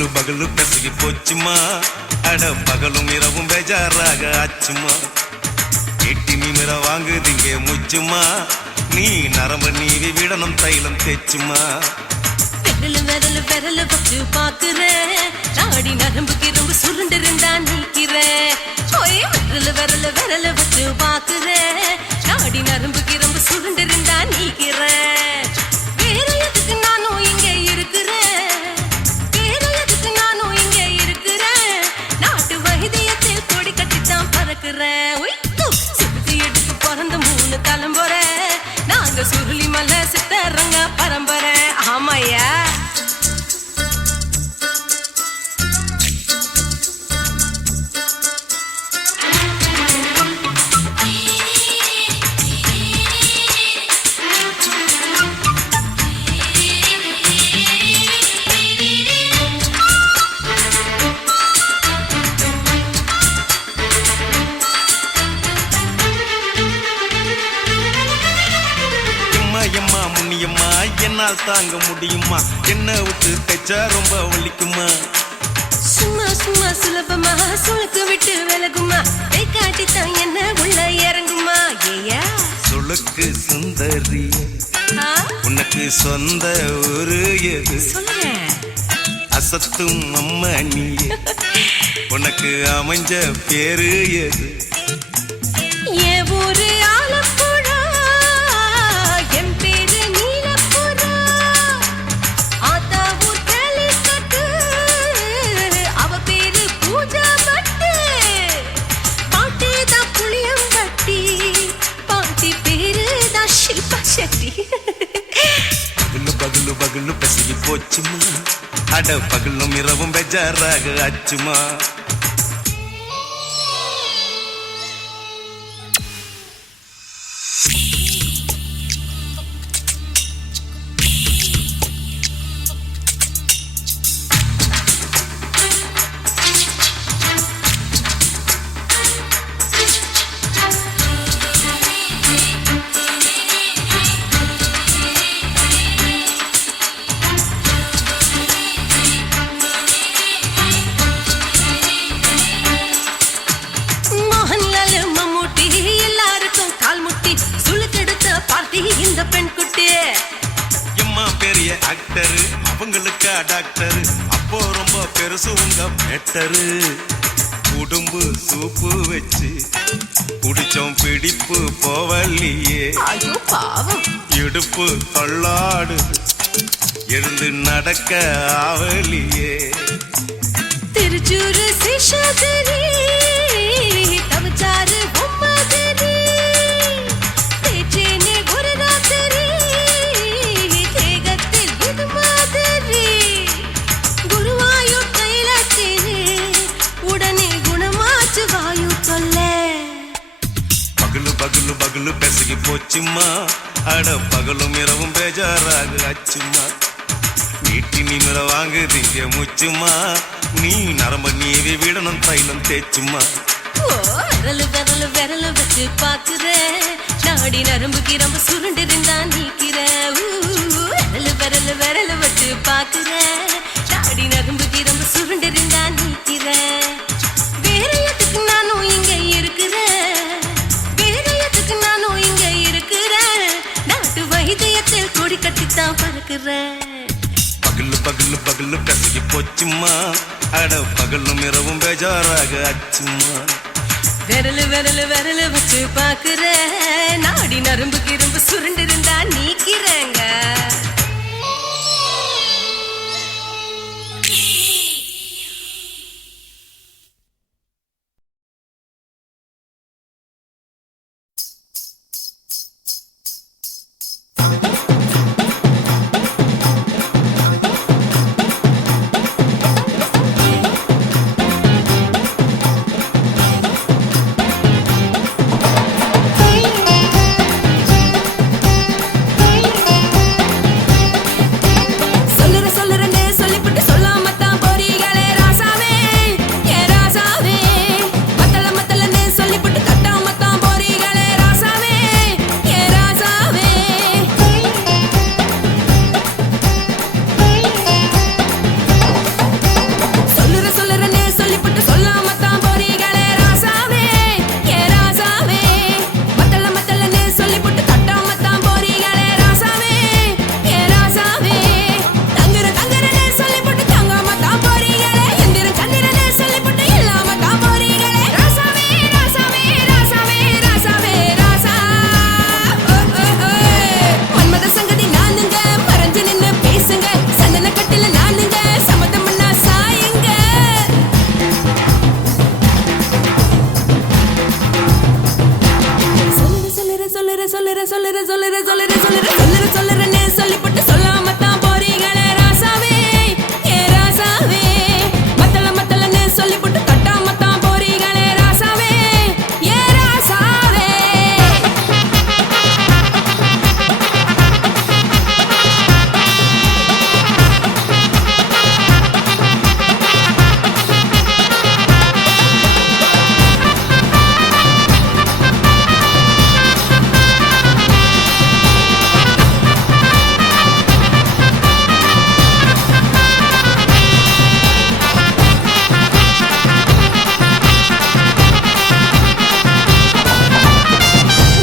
பகலு பகலு பெசகி போச்சுமா, அட பகலும் இரவும் பேஜாராக ஆச்சுமா. எட்டி நிமிர வாங்குதிங்க முச்சுமா, நீ நரம்பு நீவி விடணும் தைலம் தேச்சுமா. விரல் விரல் விரல் வச்சு பாக்குறேன், நாடி நரம்புக்கு ரொம்ப சுருண்டு இருந்தா நீக்கிறேன். விரல் விரல் விரல் வச்சு பாக்குறேன், நாடி நரம்புக்கு ரொம்ப சுருண்டு இருந்தா நீக்கிறேன். வேற எதுக்கு நானும் இங்க இருக்கிறேன், வேற எதுக்கு நானும் இங்க இருக்கிறேன். நாட்டு வைத்தியத்தில் கொடி கட்டித்தான் பறக்கிறேன். சுத்தி எடுத்து பிறந்த 3 தலைமுறை, நாங்க சுருளி மலை சித்தரங்க பரம்பரை. ஆமாயா எம்மா முன்னியம்மா என்னால் தாங்க முடியுமா, என்ன விட்டு தைச்சா ரொம்ப வலிக்குமா. சும்மா சும்மா சுலபமா சுளுக்கு விட்டு விலகுமா, கை காட்டித்தான் என்ன உள்ள இறங்குமா. ஏயா சுளுக்கு சுந்தரி உனக்கு சொந்த ஊரு எது, சொல்றேன் அசத்தும் அம்மா நீ, உனக்கு அமைஞ்ச பேரு எது. என் ஊரு ஆலப்புழா, என் பேரு நீலப்புறா. ஆத்தா ஊர் கேலிக்கட்டு, அவ பேரு பூஜா பட்டு. பாட்டி தான் புளியம்பட்டி, பாட்டி பேரு தான் ஷில்பா செட்டி. பகலு பகலு பகலு பெசகி போச்சுமா, அட பகலும் இரவும் பெஜாராக ஆச்சுமா. இந்த பெண் குட்டி எம்மா பெரிய ஆக்டர், அவங்களுக்கா டாக்டர், அப்போ ரொம்ப பெருசு உங்க மேட்டரு. உடும்பு சூப்பு வச்சு குடிச்சோம் பிடிப்பு போவல்லையே. ஐயோ பாவம், இடுப்பு தள்ளாடு எழுந்து நடக்க ஆவலியே. திருச்சூரு சிஷாதிரி தவச்சாரு பொம்மதிரி, தேச்சேனே ஒரு ராத்திரி தேகத்தில் இது மாதிரி. குருவாயூர் தைலத்தினே உடனே குணமாச்சு வாயு சொல்ல. பகலு பகலு பகலு பெசகி போச்சுமா, அட பகலும் இரவும் பேஜாராக ஆச்சுமா. நீட்டி நிமிர வாங்குதிங்க முச்சுமா, நீ நரம்ப நீவி விடணும் தைலம் தேச்சுமா. விரல் விரல் விரல் வச்சு பாக்குறேன், நாடி நரம்புக்கு ரொம்ப சுருண்டு இருந்தா நீக்கிறேன். விரல் விரல் விரல் வச்சு பாக்குறேன், நாடி நரம்புக்கு ரொம்ப சுருண்டு இருந்தா நீக்கிறேன். வேற எதுக்கு நானும் இங்க இருக்கிறேன், வேற எதுக்கு நானும் இங்க இருக்கிறேன். நாட்டு வைத்தியத்தில் கொடி கட்டித்தான் பறக்கிறேன். பகலு பகலு பகலு பெசகி போச்சுமா, அட பகலும் இரவும் பேஜாராக ஆச்சுமா. விரல் விரல் விரல் வச்சு பாக்குறேன், நாடி நரம்புக்கு ரொம்ப சுருண்டு இருந்தா நீக்கிறேங்க. சொல்லுறேன்னு சொல்லிப்பட்டு சொல்லாம தான் போறீங்களே ராசாவே ஏ ராசாவே மத்தலன்னு சொல்லிப்பட்டு தட்டாம தான் போறீங்களே ராசாவே ஏ ராசாவே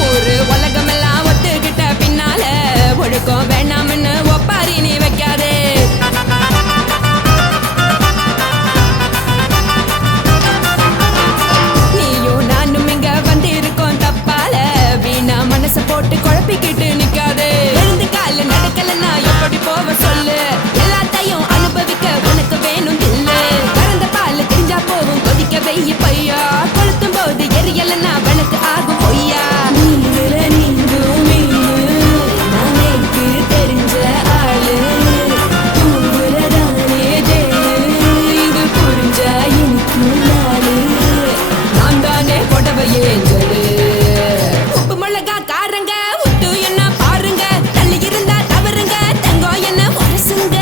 ஒரு உலகமெல்லாம் ஒத்துக்கிட்ட பின்னால ஒழுக்கம் வேணாம்னு ஒப்பாரி நீ வைக்காதே நீயும் நானும் இங்க வந்து இருக்கோம் தப்பால வீணா மனச போட்டு குழப்பிக்கிட்டு நிக்காதே எழுந்து கால நடக்கலன்னா எப்படி போவ சொல்லு எல்லாத்தையும் அனுபவிக்க உனக்கு வேணும் இல்ல கறந்த பால் தெரிஞ்சா போகும் கொதிக்க வெய்ய பையா கொளுத்தும் போது எரியலன்னா வழக்கு ஆகும் பொய்யா நீங்கள நீங்கும் மீனு நாளைக்கு தெரிஞ்ச ஆளு தூங்குறதானே தேனு இது புரிஞ்ச எனக்கு நாளு நான் தானே கொடவையே ஏஞ்சலு உப்பு மிளகா காரங்க உத்து என்ன பாருங்க தள்ளி இருந்தா தவறுங்க தங்கம் என்ன உரசுங்க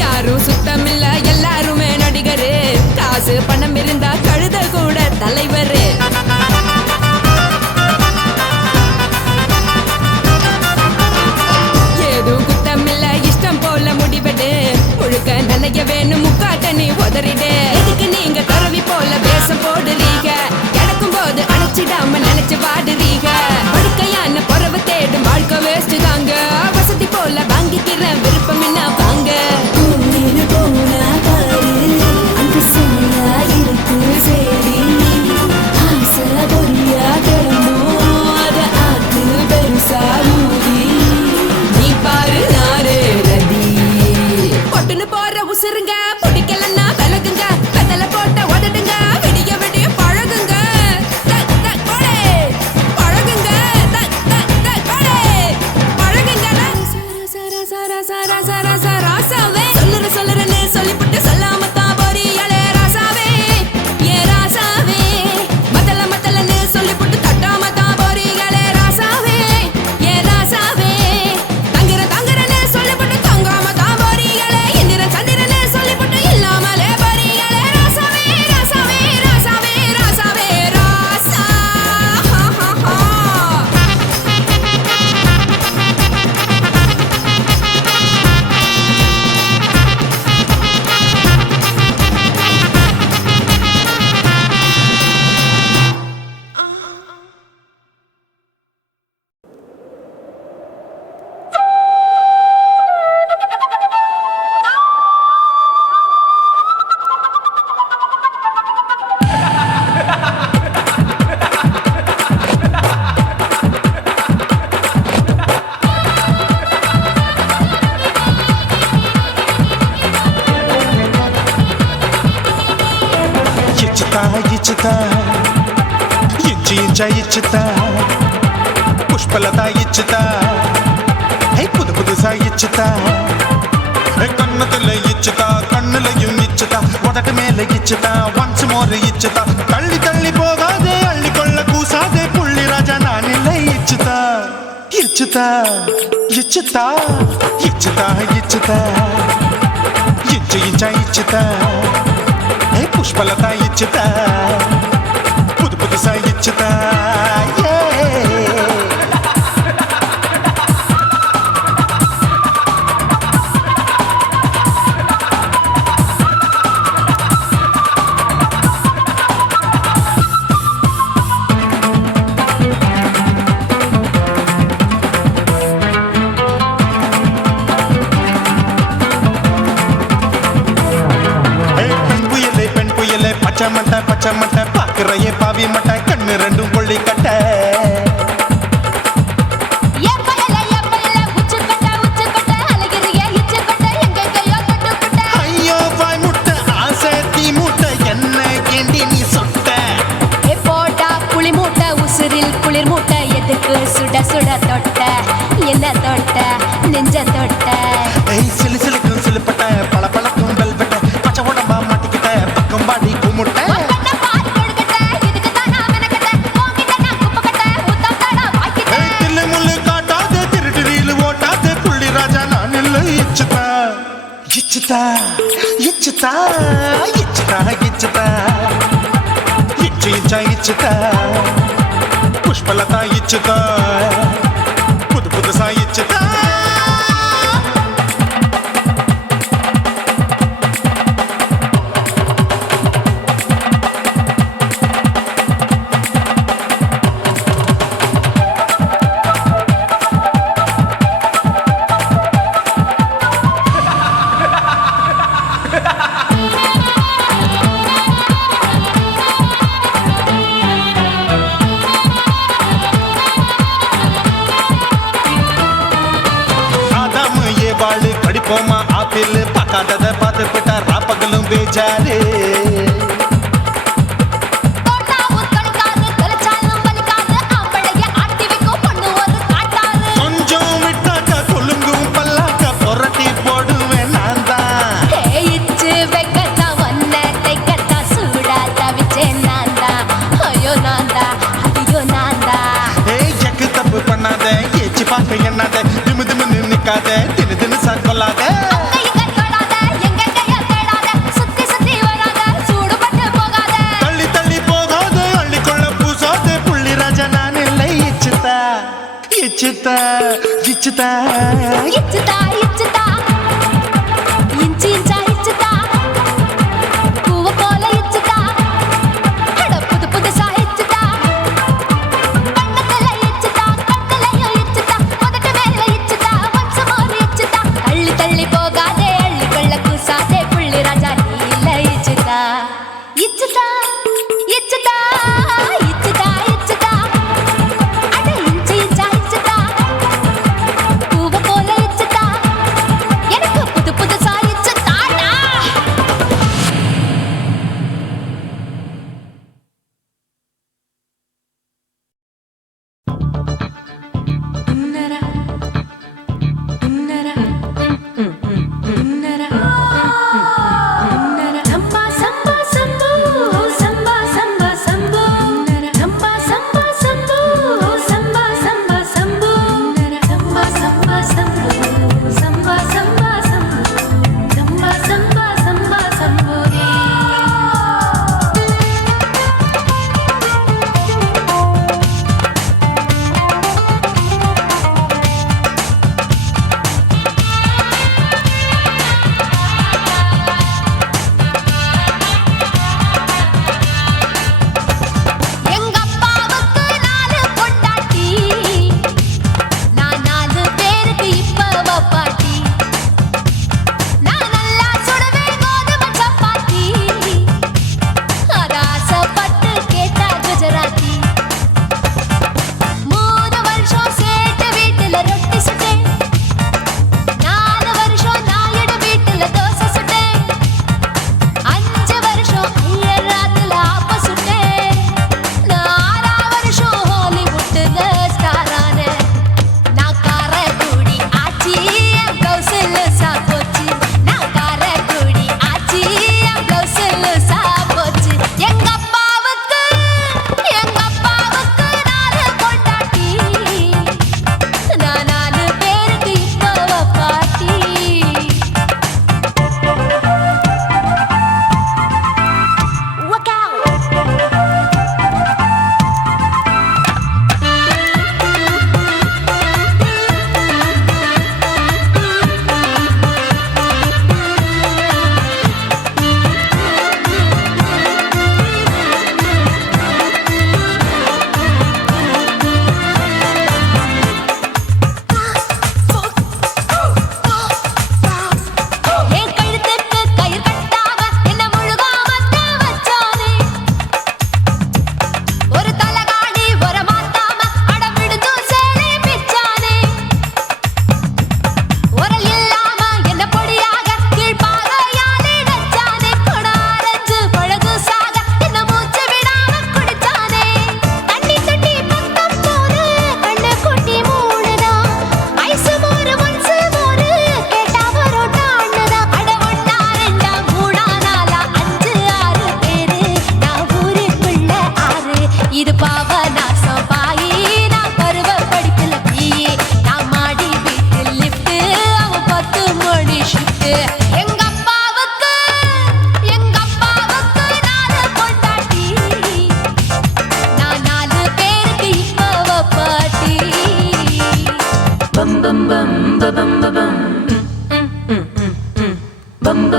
யாரும் சுத்தமில்ல எல்லாருமே நடிகரு காசு பணம் இருந்தா கழுத கூட தலைவரு ஏதும் குத்தமில்ல இஷ்டம் போல முடிவெடு முழுக்க நனைய வேணும் முக்காட்ட நீ உதறிடு எதுக்கு நீங்க துறவி போல வேஷம் போடுறீங்க கிடக்கும் போது அணைச்சிடாம நினைச்சு வாடுறீங்க படுக்கையான பொறவை தேடும் வாழ்க்கை வேஸ்ட் தாங்க வசதி போல வாங்கிக்கிறேன் விருப்பம் என்ன வாங்க போனா பாரு அங்கு சரியா இருக்கு சரி ஆசை பொரியா கிளம்பும் அத ஆத்து பெருசா ஊதி நீ பாரு நாரே ரதி பொட்டுன்னு போற உசுருங்க பிடிக்கலன்னா விலகுங்க வெத்தல போட்ட உதடுங்க விடிய விடிய பழகுங்க போடே பழகுங்க போடே பழகுங்க ராசாவே சொல்லுறேன்னு சொல்லிப்பட்டு சொல்லாம தான் போறீங்களே ராசாவே ஏ ராசாவே மத்தலன்னு சொல்லிப்பட்டு தட்டாம தான் போறீங்களே ராசாவே ஏ ராசாவே தங்குறேன்னு சொல்லிப்பட்டு தங்காம தான் போறீங்களே இந்திரன் சந்திரன்னு சொல்லிப்பட்டு இல்லாமலே போறீங்களே ராசாவே ராசாவே ராசாவே ராசாவே ராசா ఇచ్చుతా ఇచ్చుతా పుష్పలత ఇచ్చుతా புது புதுசா இச்சுதா கண்ணத்துல இச்சுதா கண்ணுலையும் இச்சுதா உதட்டு மேல இச்சுதா ஒன்ஸ் மோர் இச்சுதா தள்ளி தள்ளி போகாதே அள்ளி கொள்ள கூசாதே புள்ளி ராஜா நான் இல்லை இச்சுதா இச்சுதா இச்சுதா இச்சுதா இச்சுதா இச்சுதா புஷ்பலதா இச்சுதா புது புதுசா இச்சுதா பச்சை மட்டை பாக்குறையே பாவி மட்டை கண்ணு ரெண்டும் கொள்ளி கட்ட ஐயோ வாய் முட்டை ஆசை தீ முட்டை என்ன கேண்டி நீ சொட்ட போட்டா புளி மூட்டை உசுரில் குளிர் மூட்டை எதுக்கு சுட சுட தொட்ட என்ன தொட்ட நெஞ்ச தொட்ட ஏய் சிலு சிலுக்கும் சிலுப்பட்ட பல பழக்கும் வெல்வெட்ட பச்சை உடம்பா மாட்டிக்கிட்ட பக்கம் பாடி குமுட்ட தில்லு முள்ளு காட்டாத திருட்டு ஓட்டாத புள்ளி ராஜா நான் இல்லை இச்சுதா இச்சுதா இச்சுதா இச்சுதா இச்சுதா இச்சு இச்சா இச்சுதா புஷ்பலதா இச்சுதா புது புதுசா இச்சுதா வாழு கடிப்போமா ஆப்பிள் பார்க்காதத பார்த்து விட்டா ராப்பகலும் பேச்சாரு கொஞ்சம் விட்டாக்க கொலுங்கும் பல்லாக்க புரட்டி போடுவேன் நான் தான் எக்கு தப்பு பண்ணாத ஏச்சு பார்க்க எண்ணாத திமு திமுன்னு நிக்காத தினு தினு சார் கொள்ளாத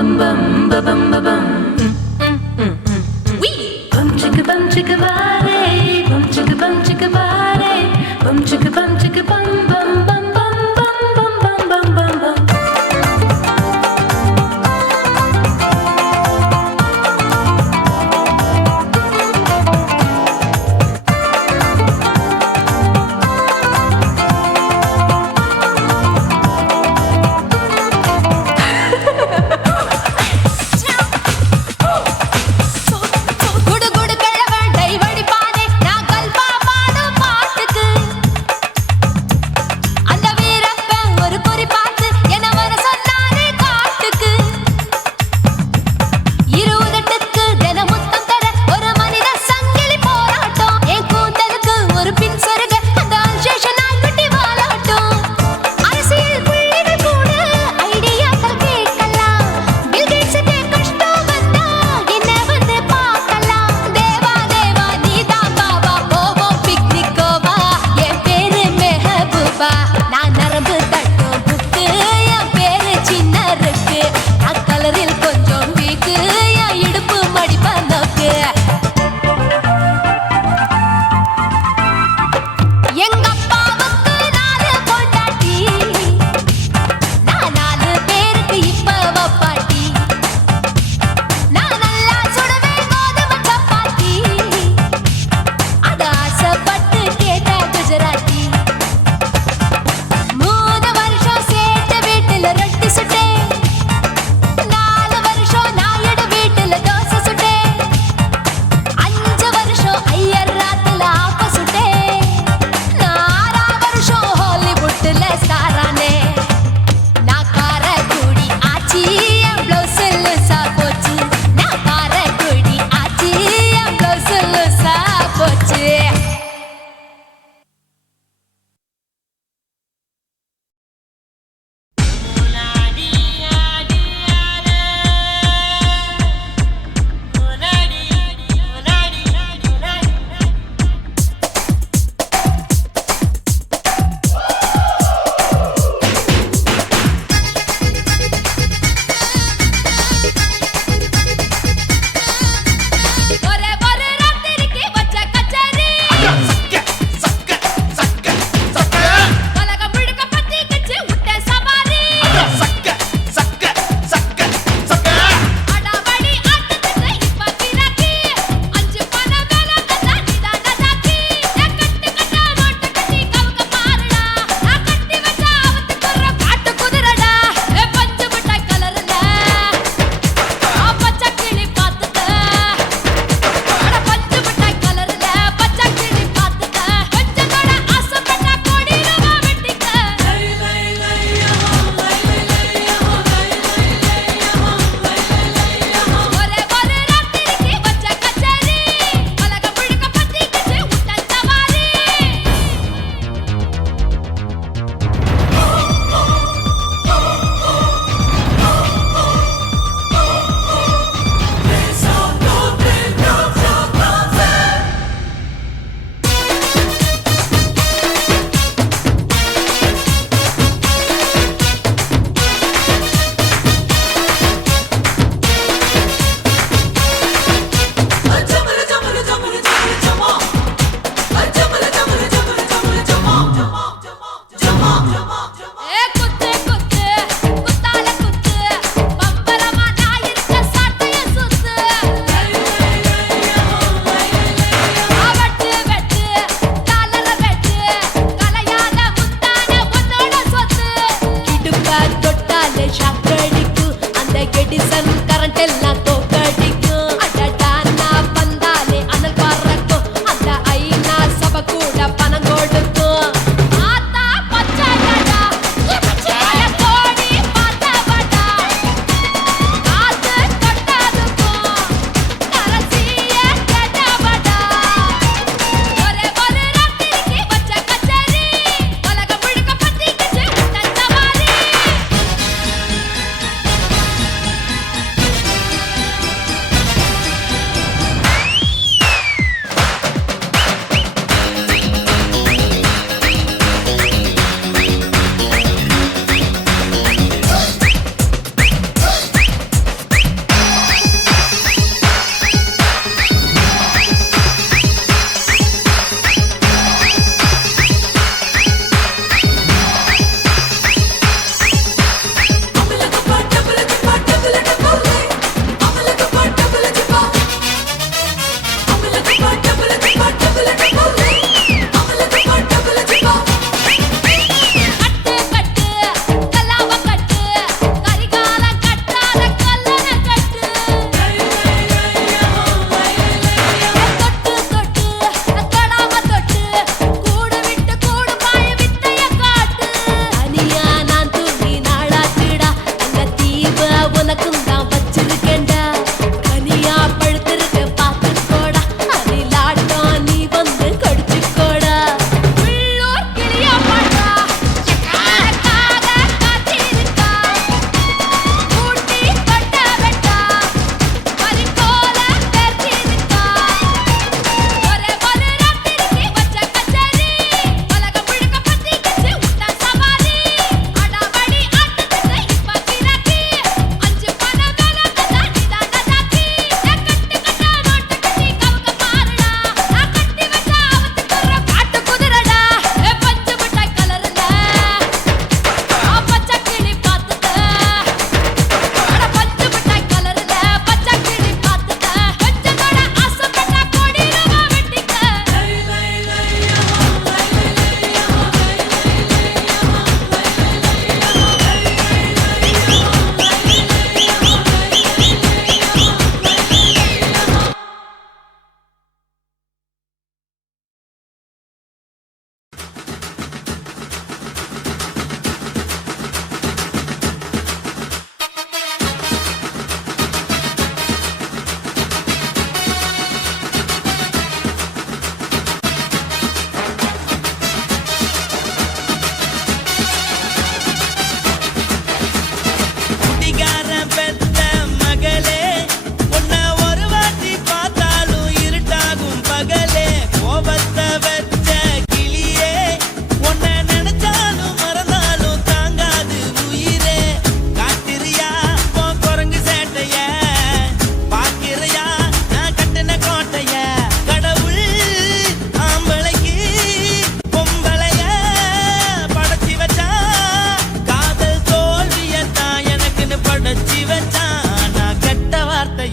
Bum chicka body, bum chicka body, bum chicka bum bum bum bum bum bum bum bum bum. குடு குடு கிழவன் டைவடி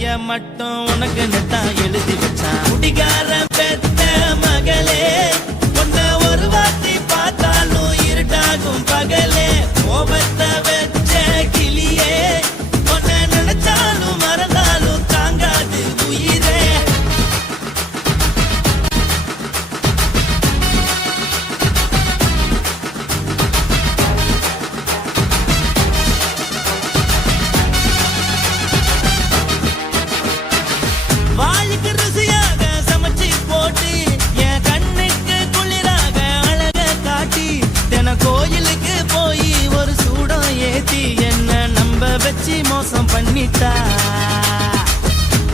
வார்த்தைய மட்டும் உனக்கு தான் எழுதி வச்சான். குடிகார பெத்த மகளே, உன்னை ஒரு வார்த்தை பார்த்தாலும் இருட்டாகும் பகலே. கோபத்தை வச்ச கிளியே, உன்னை நினைச்சாலும் மறந்தாலும் தாங்காது உயிரே. வாளுக்கு ருசியாக சமைச்சு போட்டு என் கண்ணுக்கு குளிராக அழக காட்டி தின கோயிலுக்கு போய் ஒரு சூடம் ஏத்தி என்ன நம்ப வச்சு மோசம் பண்ணிட்டா.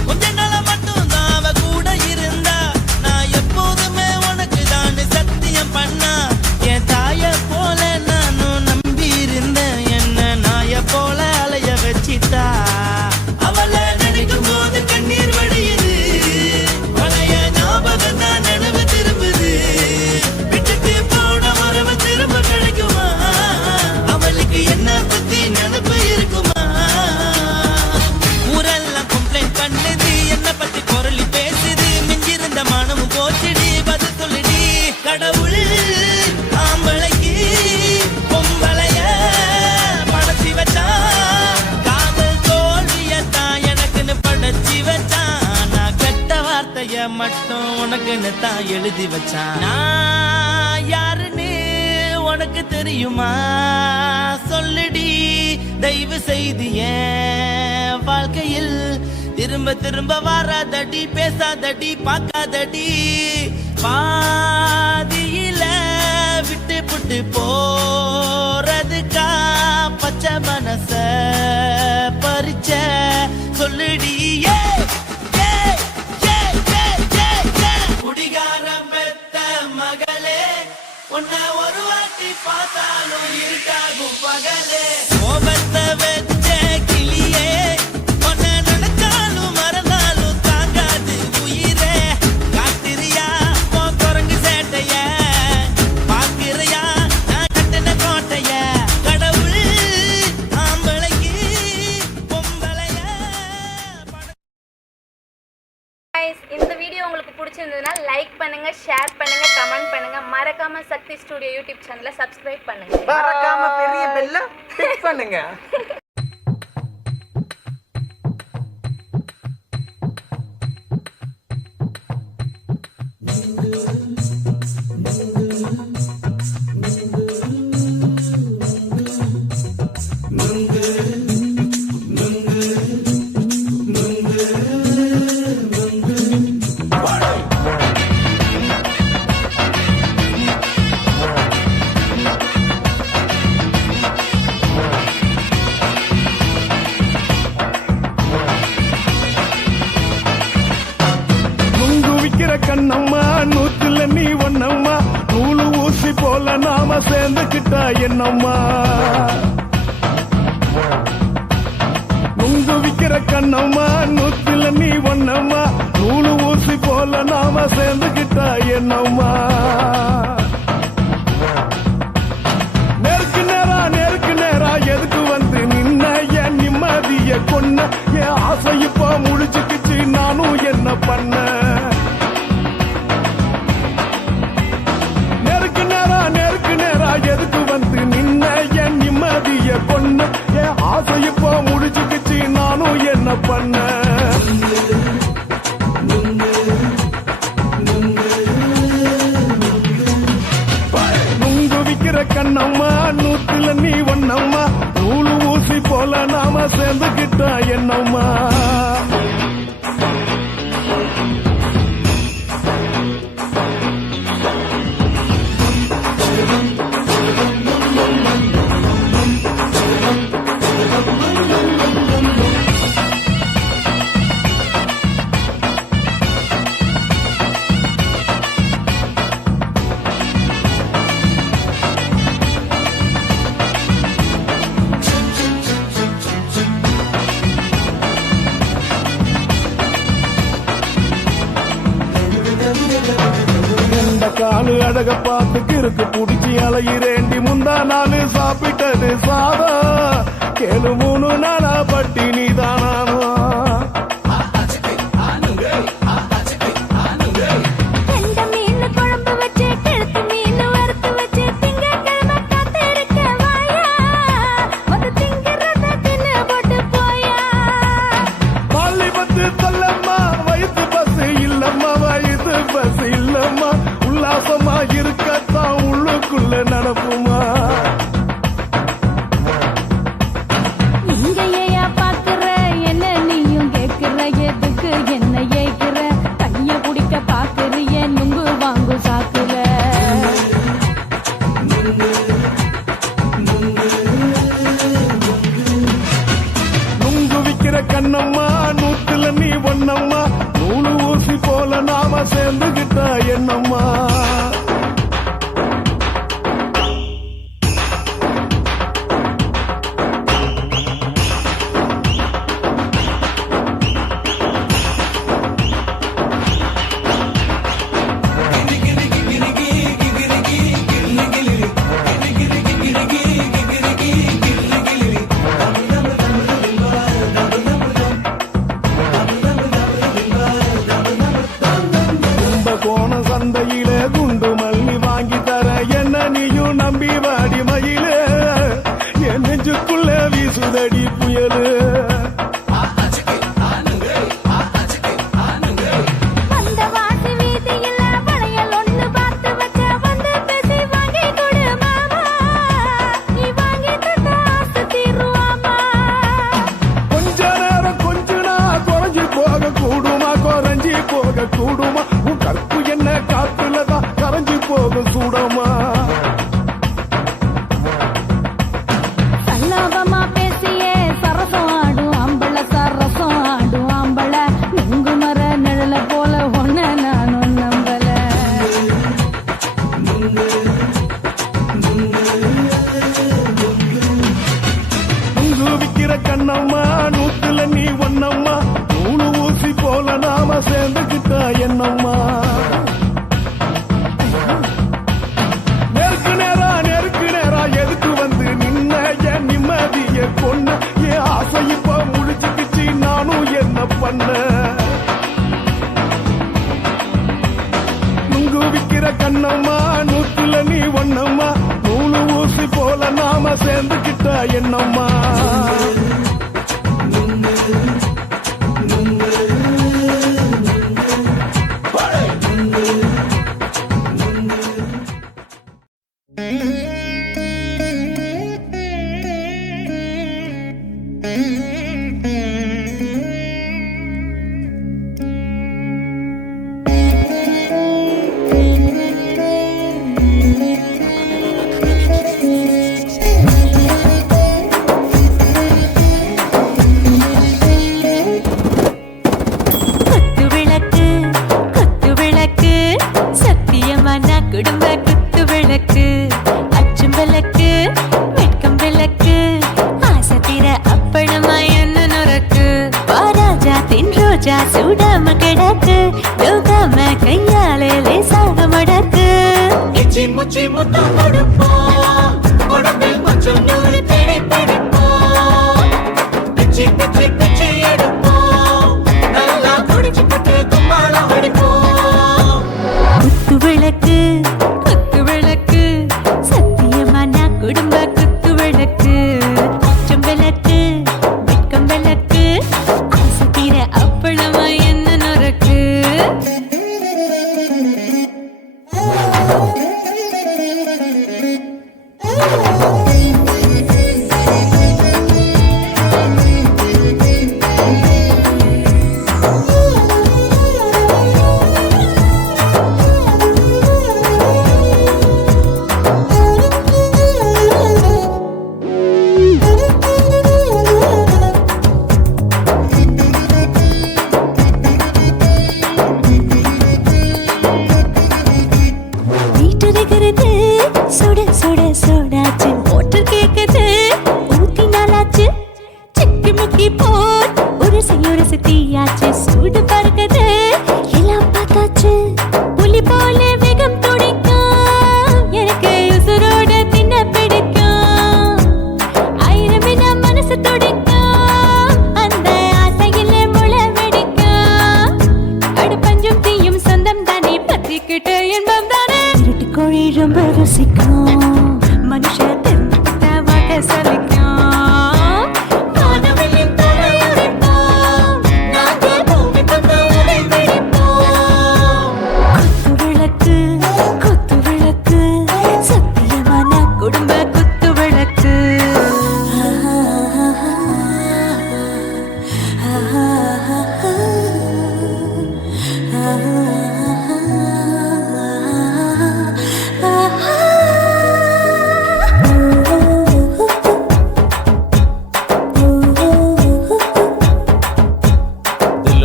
கொஞ்ச நாள மட்டும் தான் அவ கூட இருந்தா, நான் எப்போதுமே உனக்கு தான் சத்தியம் பண்ணா. என் தாய போல நானும் நம்பி இருந்தேன், என்ன நாய போல அலைய வச்சிட்டா. அவளை நினைக்கும் போது கண்ணீர் வடியுது, பழைய ஞாபகம் தான் நினைவு திரும்புது. விட்டுட்டு போன உறவு திரும்ப கிடைக்குமா? அவளுக்கு என்ன பத்தி நினைப்பு இருக்குமா? ஊரெல்லாம் கம்ப்ளைண்ட் பண்ணுது, என்ன பத்தி குரலி பேசுது. மிஞ்சிருந்த மனமும் போச்சுடி, பதில் சொல்லுடி. கடவுள் ஆம்பளைக்கு பொம்பளைய படைச்சி வச்சான், காதல் தோல்வியத்தான் எனக்குன்னு படைச்சி வச்சான். நான் கெட்ட வார்த்தைய மட்டும் உனக்குன்னு தான் எழுதி வச்சான். நான் யாருன்னு உனக்கு தெரியுமா? சொல்லுடி தயவு செய்து என் வாழ்க்கையில் திரும்ப திரும்ப வராதடி, பேசாதடி, பார்க்காதடி. பாதியில விட்டு புட்டு போறதுக்கா பச்சை மனச பறிச்ச சொல்லுடி. குடிகாரம் பெத்த மகளே, உன்னை ஒரு வாட்டி பார்த்தாலும் இருட்டாகும் பகலே. கோபத்தை வச்ச கிளியே, உன்னை நினைச்சாலும் மறந்தாலும் தாங்காது உயிரே. காத்திரியா உன் குரங்கு சேட்டைய, பாக்கிறியா நான் கட்டின கோட்டைய. கடவுள் ஆம்பளைக்கு பொம்பளைய Guys, இந்த வீடியோ உங்களுக்கு பிடிச்சிருந்ததுன்னா லைக் பண்ணுங்க, ஷேர் பண்ணுங்க, கமெண்ட் பண்ணுங்க. மறக்காம சக்தி ஸ்டுடியோ யூடியூப் சேனலை சப்ஸ்கிரைப் பண்ணுங்க. மறக்காம பெரிய பெல்ல கிளிக் பண்ணுங்க. நுங்கு விக்கிற கண்ணம்மா, நூத்துல நீ ஒன்னம்மா, நூலு ஊசி போல நாம சேர்ந்துக்கிட்டா என்னம்மா. நுங்கு விக்கிற கண்ணம்மா, நூத்துல நீ ஒன்னம்மா, நூலு ஊசி போல நாம சேர்ந்துக்கிட்டா என்னம்மா. நேருக்கு நேரா எதுக்கு வந்து நின்ன என் நிம்மதிய கொன்ன. என் ஆசை இப்ப முடிச்சுக்கிச்சு, நானும் என்ன பண்ண. நேருக்கு நேரா எதுக்கு வந்து நின்ன என் நிம்மதிய கொன்ன. என் ஆசை இப்ப முடிச்சுக்கிச்சு, நானும் என்ன பண்ண. நுங்கு விக்கிற கண்ணம்மா, நூத்துல நீ ஒன்னம்மா, நூலு ஊசி போல நாம சேர்ந்துக்கிட்டா என்னம்மா. காலு அழக பார்த்துக்கு இருக்கு புடிச்சி அலையிறேண்டி. முந்தா நாலு சாப்பிட்டது சாதம், கேளு 3 நாளா பட்டினி தானாமா. பஸ் இல்லம்மா உல்லாசமா இருக்கத்தான் உள்ளுக்குள்ள நடப்புமா இங்கேயா பாக்குற என்ன நீயும் கேக்குற எதுக்கு என்ன ஏக்குற கைய குடிக்க பாக்குறிய நுங்கு வாங்கு சாக்குற நுங்கு விக்கிற கண்ணம்மா நூத்துல நீ ஒன்னம்மா நூலு ஊசி போல நாம சேர்ந்துகிட்டா என்னம்மா கோண சந்தையில குண்டு மல்லி வாங்கி தர என்ன நீயும் நம்பி வாடி மயில என் நெஞ்சுக்குள்ள வீசுதடி புயலு அந்த வாசி வீதியில வளையல் ஒண்ணு பார்த்து வச்ச வந்து பேசி வாங்கி கொடு மாமா நீ வாங்கி தந்த ஆசை தீருவாமா கொஞ்ச நேரம் கொஞ்ச நான் குறைஞ்சி போக கூடுமா குறைஞ்சி போக கூடுமா உன் கற்பு என்ன காத்துலதான் கரைஞ்சி போக சூடமா சல்லாபமா பேசியே சரசம் ஆடும் ஆம்பள சரசம் ஆடும் ஆம்பள நுங்கு மர நிழல போல ஒன்ன நானும் நம்பல நுங்கு விக்கிற கண்ணம்மா நூத்துல நீ ஒன்னம்மா நூலு ஊசி போல நாம சேர்ந்துகிட்டா என்னம்மா நெருக்கு நேரா எதுக்கு வந்து நின்ன என் நிம்மதிய கொன்ன என் ஆசை இப்ப முடிச்சுக்கிச்சு நானும் என்ன பண்ண நுங்கு விக்கிற கண்ணம்மா நூத்துல நீ ஒன்னம்மா நூலு ஊசி போல நாம சேர்ந்துகிட்டா என்னம்மா குத்து விளக்கு சத்தியமான குடும்ப குத்து விளக்கு அச்சும் விளக்கு வெட்கம் விளக்கு ஆசை தீர அப்பளமா என்ன நுறக்கு வாராஜா தின் ரோஜா சூடாம கிடக்கு யோகாம கையாலே லேசாக மடக்கு இச்சி முச்சி முத்தம் கொடுப்போம் உடம்பில் கொஞ்சம் நூறு தேடி பிடிப்போம் பிச்சி பிச்சி பிச்சி எடுப்போம் நல்லா குடிச்சு பட்டு கும்மாளம் அடிப்போம் குத்து விளக்கு சத்தியமான குடும்ப குத்து விளக்கு அச்சம் விளக்கு வெட்கம் விளக்கு ஆசை தீர அப்பளமா என்ன நுறக்கு வீட்டுருக்கிறது சுட சுட சோடாச்சு மோட்டர் கேக்குது ஊத்தி நாளாச்சு சிக்கி முக்கி போர் உரசி தீயாச்சு சூடு பறக்குது எல்லாம் பார்த்தாச்சு புலி போல வேகம் துடிக்கும் எனக்கு உசுரோட தின்ன பிடிக்கும் ஆயிரம் வினா மனசு துடிக்கும் அந்த ஆசையில முளை வெடிக்கும் அடுப்பஞ்சும் தீயும் சொந்தம் தானே பத்திக்கிட்டு இன்பம் தானே இருட்டு கோழி ரொம்ப ருசிக்கும் மனுஷ தெரிஞ்சுக்கிட்ட வாட்ட சலிக்கும் வானவெளியின் தலையுடைப்போம் நாங்கள் பூமி தந்த உடை வெடிப்போம்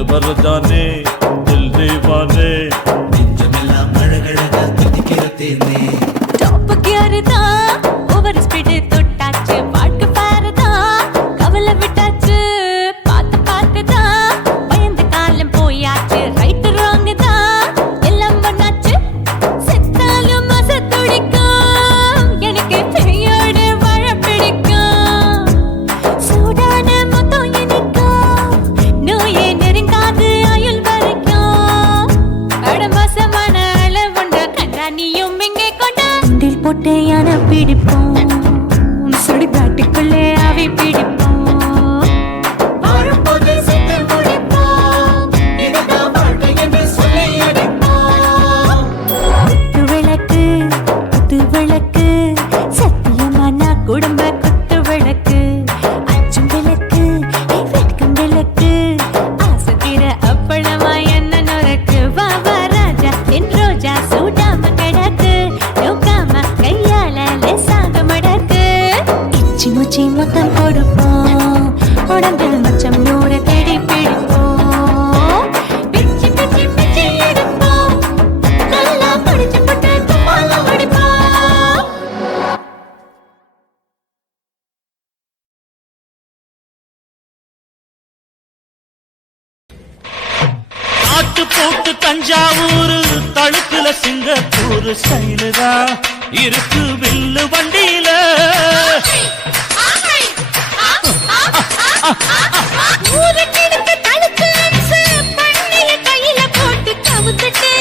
भर जाने दिल दीवाने நெஞ்சமெல்லாம் அழகழகா துடிக்கிற தேனே டாப் கியர் தான் ஓவர் ஸ்பீடு தொட்டாச்சு பாட்டு பாருதா கவலை விட்டாச்சு பார்த்து பார்த்து தான் பயந்து காலம் போயாச்சு ரைட் ராங் தான் எல்லாம் பண்ணாச்சு செத்தாலும் மச துடிக்கும் எனக்கு பெரியோட வாழ பிடிக்கும் சூடான மொத்தம் எனக்கும் நோயே நெருங்காது ஆயுள் வரைக்கும் அடமசமான அளவுண்ட கண்டா நீயும் எங்கே கொண்டா உண்டில் போட்டு யானை பிடிப்போம் சுடுகாட்டுக்குள்ளே அவை பிடிப்போம் வாழும்போது செத்து முடிப்போம் இதுதான் வாழ்க்கை என்று சொல்லி அடிப்போம் குத்து விளக்கு சத்தியமான குடும்ப குத்து விளக்கு அச்சும் விளக்கு வெட்கம் விளக்கு ஆசை தீர அப்பளமா என்ன நொறுக்கு வா வா ராஜா என் ரோஜா சூடாம கிடக்கு நோக்காம கையால லேசாக மடக்கு இச்சி முச்சி மொத்தம் கொடுப்போம் உடம்பில் மச்சம் நூற தேடி பிடிப்போம் பிச்சி பிச்சி பிச்சி எடுப்போம் நல்லா படிச்சு போட்டு தும்பால அடிப்போம் ஆட்டு போட்டு தஞ்சாவூர் தழுக்குல சிங்கப்பூர் ஸ்டைலு தான் இருக்கு வில்லு வண்டியில ஊருக்கெடுத்து தடுத்து அம்சு பண்ணிய கையில போட்டு கவுத்துட்டு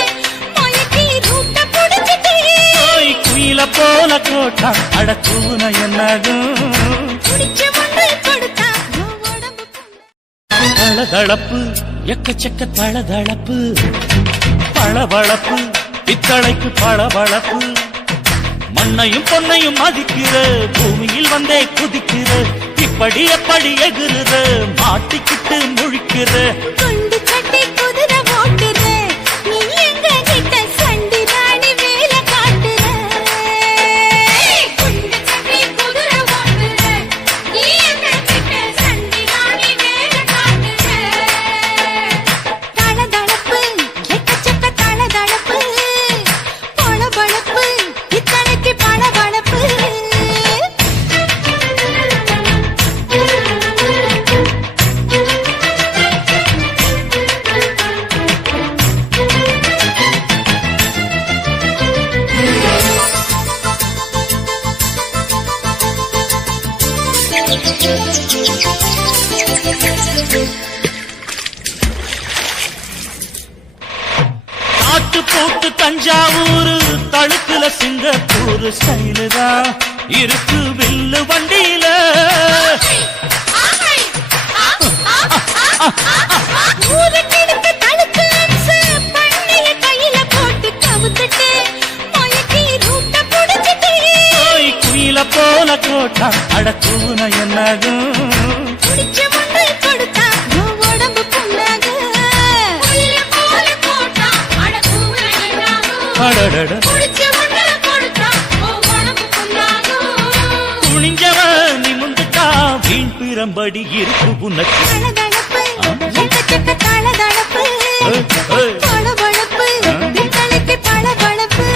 மயக்கி ரூட்ட புடிச்சிட்டு போய் குயில போல கோட்டா அடக்கூன என்னதும் குடிச்ச மண்ணு கொடுத்தா உடம்பு தளதளப்பு எக்கச்சக்க தளதளப்பு பளபளப்பு பித்தளைக்கு பளபளப்பு மண்ணையும் பொன்னையும் மதிக்கிற பூமியில் வந்தே குதிக்கிற இப்படி எப்படி எகுறுற மாட்டிக்கிட்டு முழிக்கிற குண்டு கட்டி குதிரை ஓட்டுற நீ எங்க கிட்ட சண்டி ராணி வேலை காட்டுற குண்டு கட்டி குதிரை ஓட்டுற நீ எங்க கிட்ட சண்டி ராணி வேலை காட்டுற தளதளப்பு எக்கச்சக்க தளதளப்பு பளபளப்பு இத்தனைக்கு பளபளப்பு ஆட்டு போட்டு தஞ்சாவூர் தழுக்குல சிங்கப்பூர் ஸ்டைலு தான் இருக்கு வில்லு வண்டியில ஊருக்கெடுத்து தடுத்து அம்சு பண்ணிய கையில போட்டு கவுத்துட்டு மயக்கி ரூட்ட புடிச்சிட்டு போய் குயில போல கோட்டா அடக்கூன என்னதும் குடிச்ச மண்ணு கொடுத்தா உடம்பு புண்ணாக குயில போல போட்டா அடக்கூன என்னாகும் அடடட குடிச்ச மண்ணு கொடுத்தா உடம்பு புண்ணாகும் துணிஞ்சவன் நிமிந்துட்டா வீண் பிறம்படி இருக்கு உனக்கு தளதளப்பு எக்கச்சக்க தளதளப்பு பளபளப்பு இத்தனைக்கு பளபளப்பு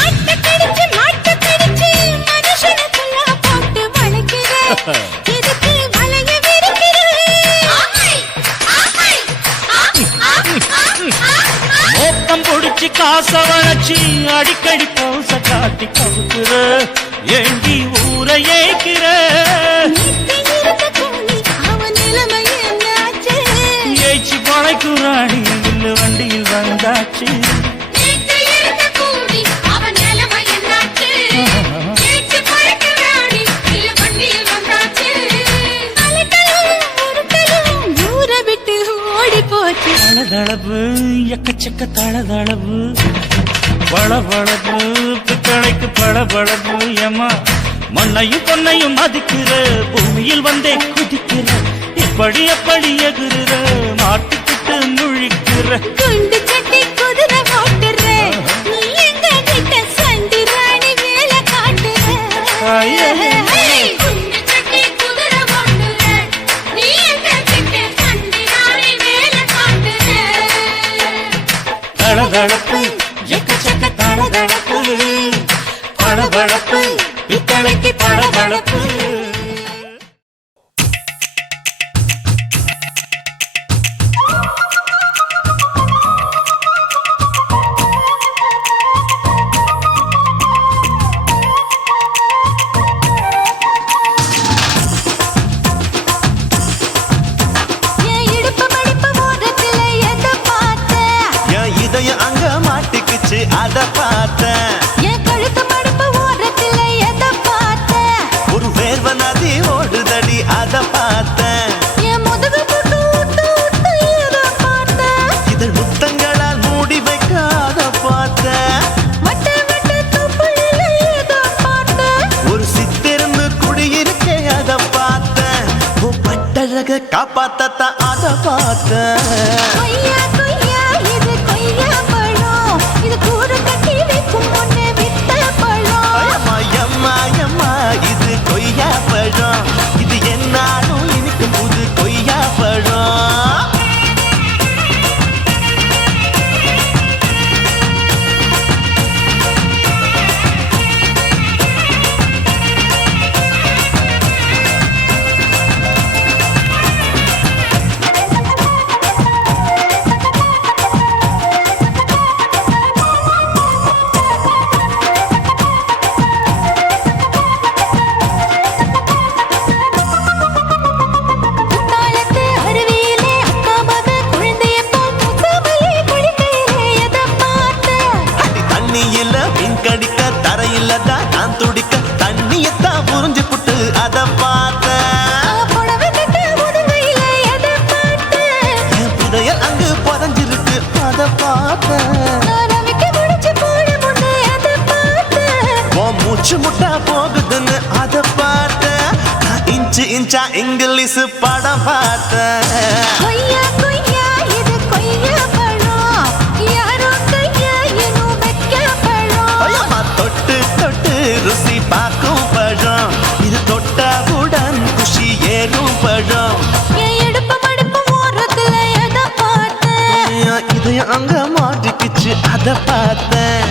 ஆட்டக்கடிச்சு மாட்டக்கடிச்சு மனுஷனுக்குள்ள போட்டு வளைக்கிற எதுக்கு வளைய விரிக்கிற மோப்பம் பொடிச்சு காச வளைச்சு அடிக்கடி பௌச காட்டி கவுக்குற ஏண்டி ஊரை ஏய்க்கிற நீத்தி இருக்க கூலி அவன் நிலைமை என்னாச்சு ஏய்ச்சி பழைக்குறாடி வில்லு வண்டியில் வந்தாச்சு நீத்தி இருக்க கூலி அவன் நிலைமை என்னாச்சு ஏச்சு பறக்க ராணி இல்ல வண்டியில் வந்தாச்சு அலைக்கடல் ஒரு தளதளவு எக்கச்சக்க தளதளவு பளபளப்பு பித்தளைக்கு பளபளப்பு ஏமா மண்ணையும் பொன்னையும் மதிக்கிற பூமியில் வந்தே குதிக்கிற இப்படி எப்படி எகுற மாட்டுக்கிட்டு முழிக்கிற குண்டு சட்டி குதிரை ஓட்டுற நீ எங்க கிட்ட சண்டி ராணி வேலை காட்டுற குண்டு சட்டி குதிரை ஓட்டுற நீ எங்க கிட்ட சண்டி ராணி வேலை காட்டுற தளதளப்பு எக்கச்சக்க தளதளப்பு பளபளப்பு பித்தளைக்கு பளபளப்பு என் இடுப்பு மடிப்பு ஓரத்துல எதை பார்த்த என் இதயம் அங்க மாட்டிக்குச்சு அத பார்த்தேன் என் கழுத்து மடிப்பு ஓரத்துல எதை பார்த்த ஒரு வேர்வ நதி ஓடுதடி அத பார்த்தேன் என் முதுகு புட்டு ஊத்து ஊத்து எதை பார்த்த இதழ் முத்தங்களால் மூடி வைக்க அத பார்த்தேன் வட்ட வட்ட தொப்புளில எதை பார்த்த ஒரு சித்திருந்து குடியிருக்கே அத பார்த்தேன் உன் பட்டழக காப்பாத்தத்தான் அத பார்த்தேன் கொய்யா கொய்யா இது கொய்யா பழம் இது கூட கட்டி வைக்கும் முன்னே வித்த பழம் அம்மா எம்மா எம்மா இது கொய்யா பழம் இது என்னாலும் இனிக்கும் புது கொய்யா பழம் குத்தாலத்து அருவியிலே அக்கா மக குழந்தைய போல் முசாமலே குளிக்கையிலே எதை பார்த்த அடி தண்ணியில மீன் கடிக்க தரையில தான் நான் துடிக்க தண்ணியத்தான் புரிஞ்சு புட்டு அத பார்த்தேன் புடவை கட்ட முதுகையிலே எதை பார்த்த என் புதையல் அங்கு புதஞ்சிருக்கு அத பார்த்தேன் ரவிக்கு முடிச்சு போட முன்னே எதை பார்த்த உன் மூச்சு முட்டா போகுதுன்னு அத பார்த்தேன் நான் இன்ச்சு இன்ச்சா இங்கிலீஷ் படம் பார்த்தேன் கொய்யா கொய்யா இது கொய்யா பழம் யாரோ கையா இன்னும் வைக்க பழம் ஐயம்மா தொட்டு தொட்டு ருசி பார்க்கும் பழம் இது தொட்டாவுடன் குஷி ஏறும் பழம் என் இடுப்பு மடிப்பு ஓரத்துல எதை பார்த்த என் இதயம் அங்க மாட்டிக்கிச்சு அத பார்த்தேன்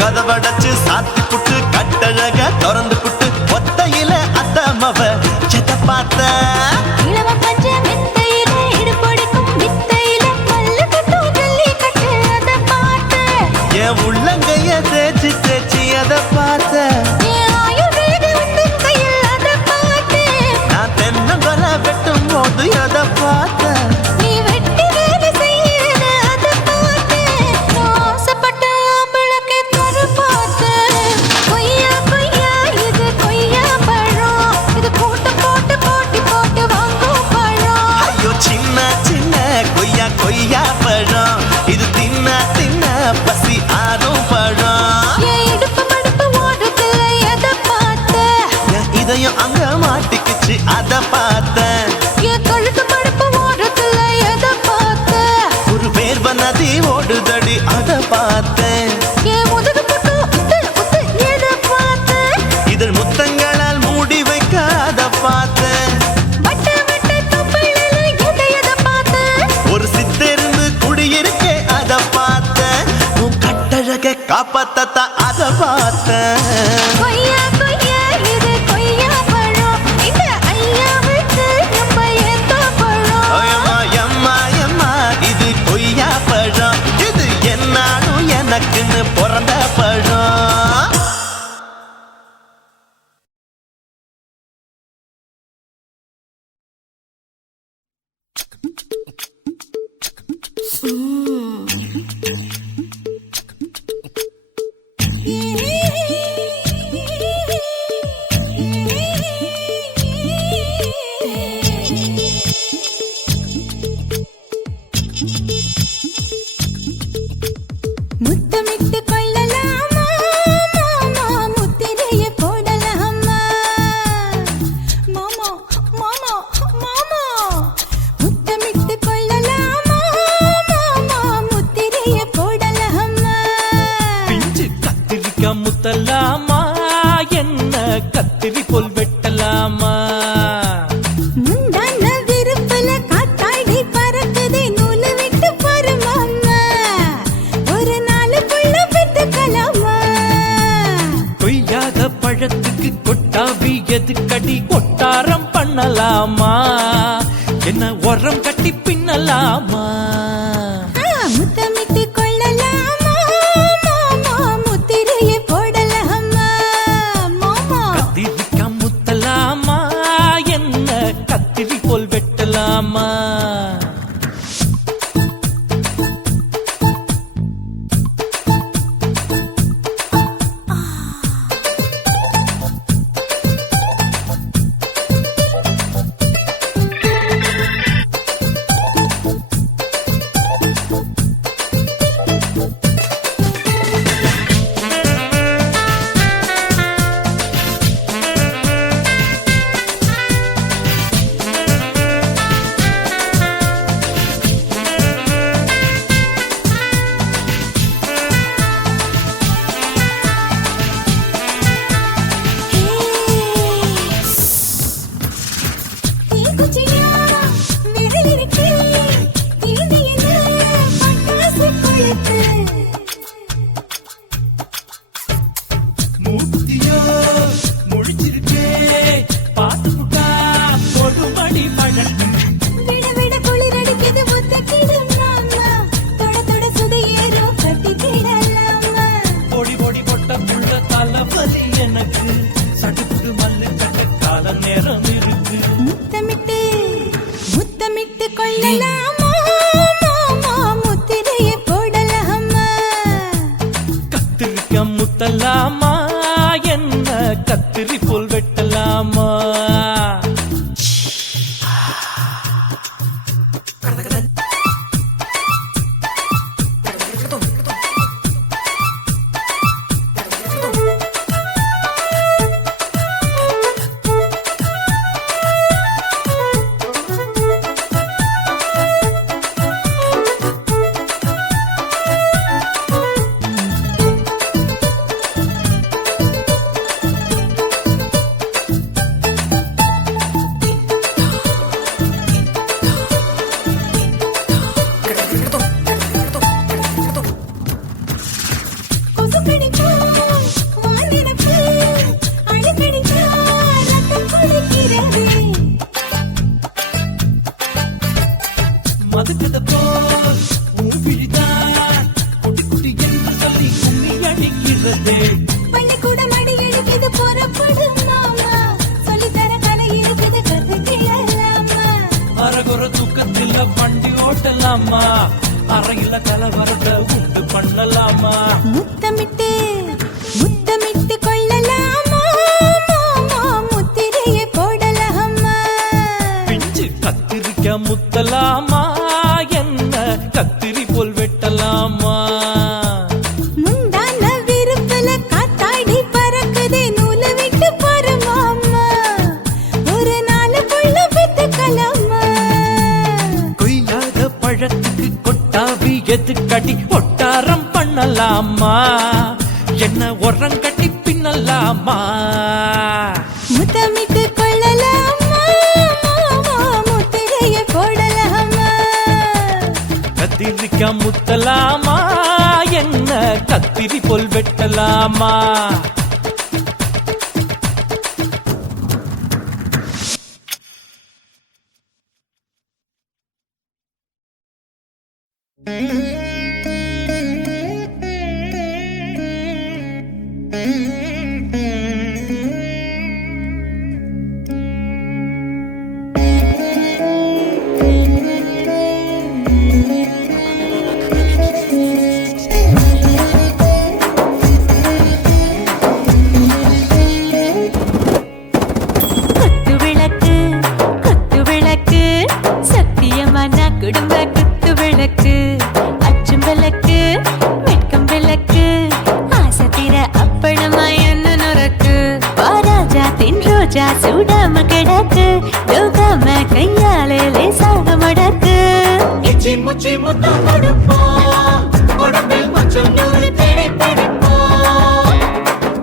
கதவடைச்சு சாத்தி புட்டு கட்டழக திறந்து புட்டு ஒத்தையில அத்தமவ செத்த பார்த்த இளவ பஞ்ச மெத்தையில இடுப்பொடிக்கும் வித்தையில மல்லு கட்டும் ஜல்லி கட்டு அதை பார்த்த என் உள்ளங்கைய தேய்ச்சி தேய்ச்சி அத பார்த்த என் ஆயுர்வேத உந்தன் கையில் அதை பார்த்த நான் தென்னங்கொலை வெட்டும் போது அத பார்த்த நீ வெட்டி வேலை செய்யறது அதை பார்த்த நான் ஆசைப்பட்ட ஆம்பளுக்கு தர பார்த்த கொய்யா கொய்யா இது கொய்யா பழம் இது கூட்டு போட்டு போட்டி போட்டு வாங்கும் பழம் ஐயோ சின்ன சின்ன கொய்யா கொய்யா பழம் இது தின்ன தின்ன பசி ஆறும் பழம் என் இடுப்பு மடிப்பு ஓரத்துல எதை பார்த்த என் இதயம் அங்க மாட்டிக்கிச்சு அத பார்த்தேன் என் கழுத்து மடிப்பு ஓரத்துல எதை பார்த்த ஒரு வேர்வ நதி ஓடுதடி அத பார்த்தேன் என் முதுகு புட்டு உத்து உத்து எதை பார்த்த இதழ் முத்தங்களால் மூடி வைக்க அத பார்த்தேன் வட்ட வட்ட தொப்புளில எதை பார்த்த ஒரு சித்திருந்து குடியிருக்கே அத பார்த்தேன் உன் கட்டழக காப்பாத்தத்தான் அத பார்த்தேன் கொய்யா கொய்யா இது கொய்யா பழம் இந்த ஐயா விட்டு நம்ம ஏத்த பழம் ஐயம்மா எம்மா எம்மா முத்தமிட்டு கொள்ளலாமா மாமா முத்திரையை போடலாமா மாமா மாமா மாமா முத்தமிட்டு கொள்ளலாமா மாமா முத்திரையை போடலாமா பிஞ்சு கத்திரிக்காய் முத்தலாமா என்ன கத்திரி போல் வெட்டலாமா முந்தான விருப்பல காத்தாடி பறக்குதே நூலு விட்டு பாரு மாமா ஒரு நாளுக்குள்ள பெத்துக்கலாமா கொய்யாத பழத்துக்கு கொட்டாவி எதுக்கடி கொட்டாரம் பண்ணலாமா என்ன உரம் கட்டி பின்னலாமா முத்தமிட்டு கொள்ளலாமா மாமா முத்திரையை போடலாமா மாமா கத்திரிக்காய் முத்தலாமா என்ன கத்திரி போல் வெட்டலாமா தீக்குச்சியா விரல் இருக்கு தீண்டியது பட்டாசு கொளுத்து மூத்தியோ முடிச்சிருக்கே பாத்து புட்டா பொறுமடி பழம் விட விட குளிர் அடிக்குது முத்தக்கிடும் மாமா தொட தொட சுதையேறோ கட்டிக்கிடலாமா பொடி பொடி பொட்ட புள்ள தலைவலி எனக்கு சடுக்கு மல்லு கட்ட கால நேரம் இருக்கு முத்தமிட்டு முத்தமிட்டு கொள்ளலாமா மாமா முத்திரையை போடலாமா கத்திரிக்காய் முத்தலாமா என்ன கத்திரி போல் வெட்டலாமா கொசு கடிச்சா வாந்திரப்பு அழு கடிச்சா ரத்தம் குளிக்கிறது மதுக்கத போல் விழிதான் குட்டி குட்டி என்று சொல்லி கும்மி அடிக்கிறதே பள்ளிக்கூட மடி எடுக்குது புறப்படும் மாமா சொல்லித்தர கலை இருக்குது கத்துக்கிடலாமா அரகுற தூக்கத்தில் வண்டி ஓட்டலாமா அறையில கலவரத்தை உண்டு பண்ணலாமா முத்தமிட்டு முத்தமிட்டு கொள்ளலாமா மாமா முத்திரையை போடலாமா பிஞ்சு கத்திரிக்காய் முத்தலாமா என்ன கத்திரி போல் வெட்டலாமா முந்தான விருப்பல காத்தாடி பறக்குதே நூலு விட்டு பாரு மாமா ஒரு நாளுக்குள்ள பெத்துக்கலாமா கொய்யாத பழத்துக்கு கொட்டாவி எதுக்கடி ஒட்டாரம் பண்ணலாமா என்ன உரம் கட்டி பின்னலாமா முத்தமிட்டு கொள்ளலாமா மாமா முத்திரையை போடலாமா கத்திரிக்காய் முத்தலாமா என்ன கத்திரி போல் வெட்டலாமா கையாலே லேசாக மடக்கு இச்சி முச்சி முத்தம் கொடுப்போம் உடம்பில் மச்சம் நூறு தேடி பிடிப்போம்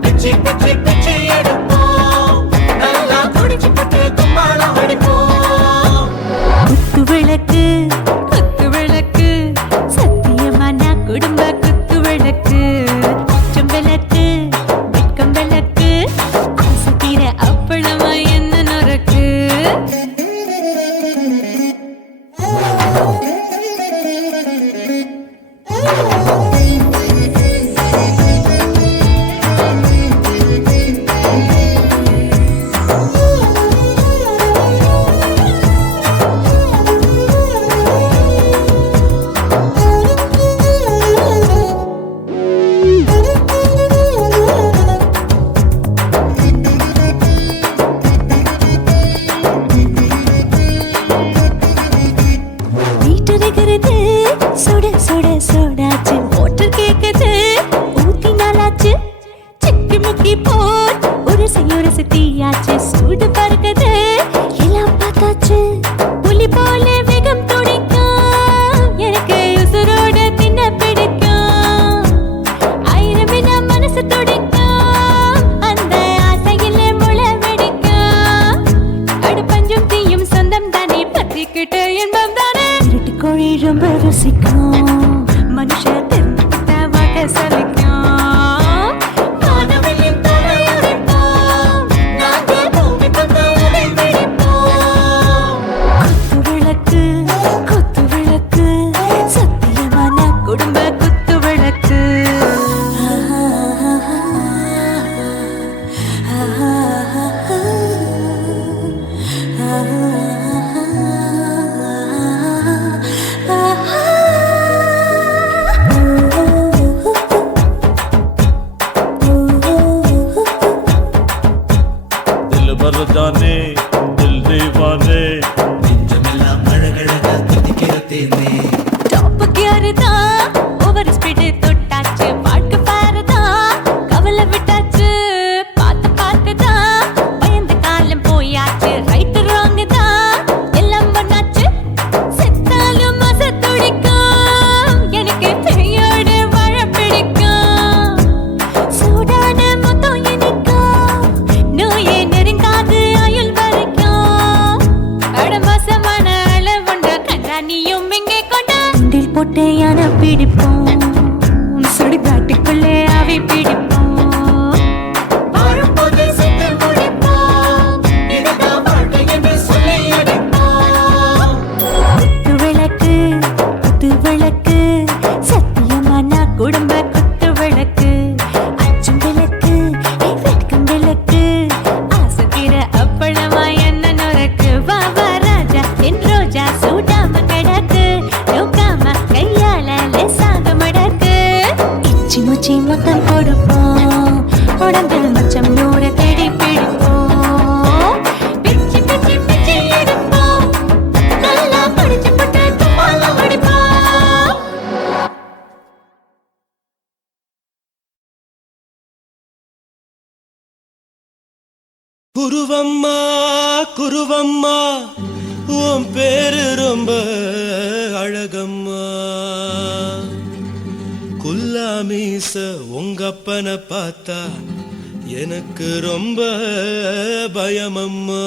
பிச்சி பிச்சி பிச்சி எடுப்போம் நல்லா குடிச்சு பட்டு கும்மாளம் அடிப்போம் குத்து விளக்கு சத்தியமா நான் குடும்ப குத்து விளக்கு குச்சம் விளக்கு வெட்கம் விளக்கு ஆசை தீர அப்பளமா என்ன நொறுக்கு வீட்டருகிறது சுட சுட சோடாச்சு மோட்டர் கேக்குது ஊத்தி நாளாச்சு சிக்கி முக்கி போல் ஒரு தீயாச்சு சூடு பறக்குது எல்லாம் பார்த்தாச்சு புலி போல வேகம் துடிக்கும் எனக்கு உசுரோட தின்ன பிடிக்கும் ஆயிரம் வினா மனசு துடிக்கும் அந்த ஆசையில முளை வெடிக்கும் அடுப்பஞ்சும் தீயும் சொந்தம் தானே பத்திக்கிட்டு என்பம் தானே கோழி ரொம்ப ருசிக்கும் மனுஷ தெரிஞ்சுக்கிட்ட வாக்க சலிக்கும் காணவெளியும் தலையடிப்போம் நாங்கள் பூமி கொண்ட உடை வெடிப்போம் குத்து விளக்கு சத்தியமான குடும்ப குத்து விளக்கு दिल भर जाने दिल दीवाने டாப் கியர் தான் ஓவர் ஸ்பீட் தொட்டாச்சு பாட்டு பாருதான் கவலை விட்டாச்சு பார்த்து தான் பயந்து காலம் போயாச்சு ரைட் ராங் தான் எல்லாம் பண்ணாச்சு செத்தாலும் மச துடிக்கும் எனக்கு பெரியோட வாழ பிடிக்கும் சூடான மொத்தம் எனக்கும் நோயே நெருங்காது ஆயுள் வரைக்கும் அடமோசமான அளவுண்ட கண்டா நீயும் இங்கே கொண்டா உண்டில் போட்டு யானை பிடிப்போம் சுடுகாட்டுக்குள்ளே அவை பிடிப்போம் வாழும்போது செத்து முடிப்போம் இதுதான் வாழ்க்கை என்று சொல்லி அடிப்போம் குத்து விளக்கு சத்தியமான குடும்ப குத்து விளக்கு அச்சும் விளக்கு வெட்கம் விளக்கு ஆசை தீர அப்பளமா என்ன நொறுக்கு வா வா ராஜா என் ரோஜா சூடாம கிடக்கு நோக்காம கையால லேசாக மடக்கு இச்சி முச்சி மொத்தம் கொடுப்போம் உடம்பில் மச்சம் நூறு தேடி பிடிப்போம் பிச்சி பிச்சி பிச்சி எடுப்போம் நல்லா படிச்சு போட்டு தும்பாலம் அடிப்போம் குருவம்மா குருவம்மா உன் பேரு ரொம்ப அழகம்மா குல்லாமீச உங்கப்பனை பார்த்தா எனக்கு ரொம்ப பயமம்மா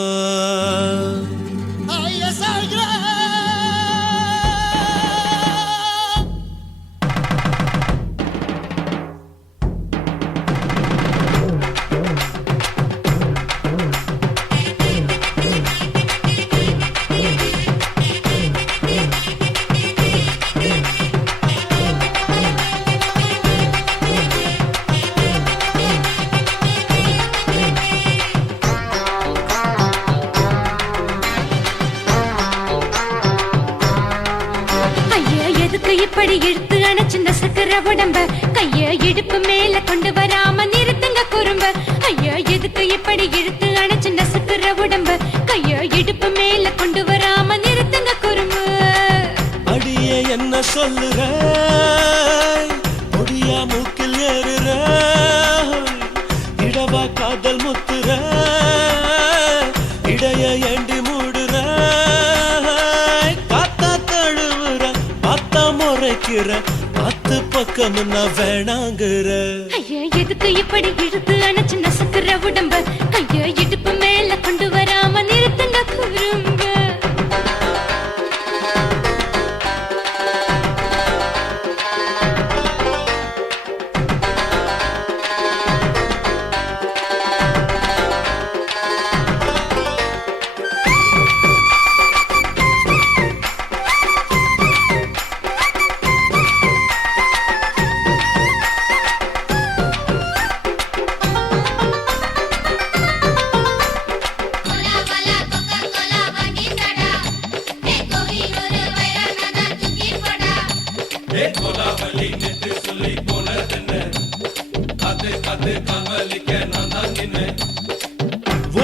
ஐயா எதுக்கு இப்படி இழுத்து அணைச்சிந்த சக்கர உடம்ப கைய இடுப்பு மேல கொண்டு வராம நிறுத்துங்க குறும்ப ஐயா எதுக்கு இப்படி இழுத்து அணைச்சிந்த சக்கர உடம்ப கைய இடுப்பு மேல கொண்டு வராம நிறுத்துங்க குறும்பு அடியே என்ன சொல்லுற பொடியா மூக்கில் ஏறுற இடவா காதல் முத்துற இடைய ஏண்டி மூடுற முறைக்கிற அத்து பக்கம் நான் வேணாங்கிற ஐயா எதுக்கு இப்படி இழுத்து அணைச்சு நசுக்குற உடம்ப ஐயா இடுப்பு மேல கொண்டு வராம நிறுத்துங்க குறும்ப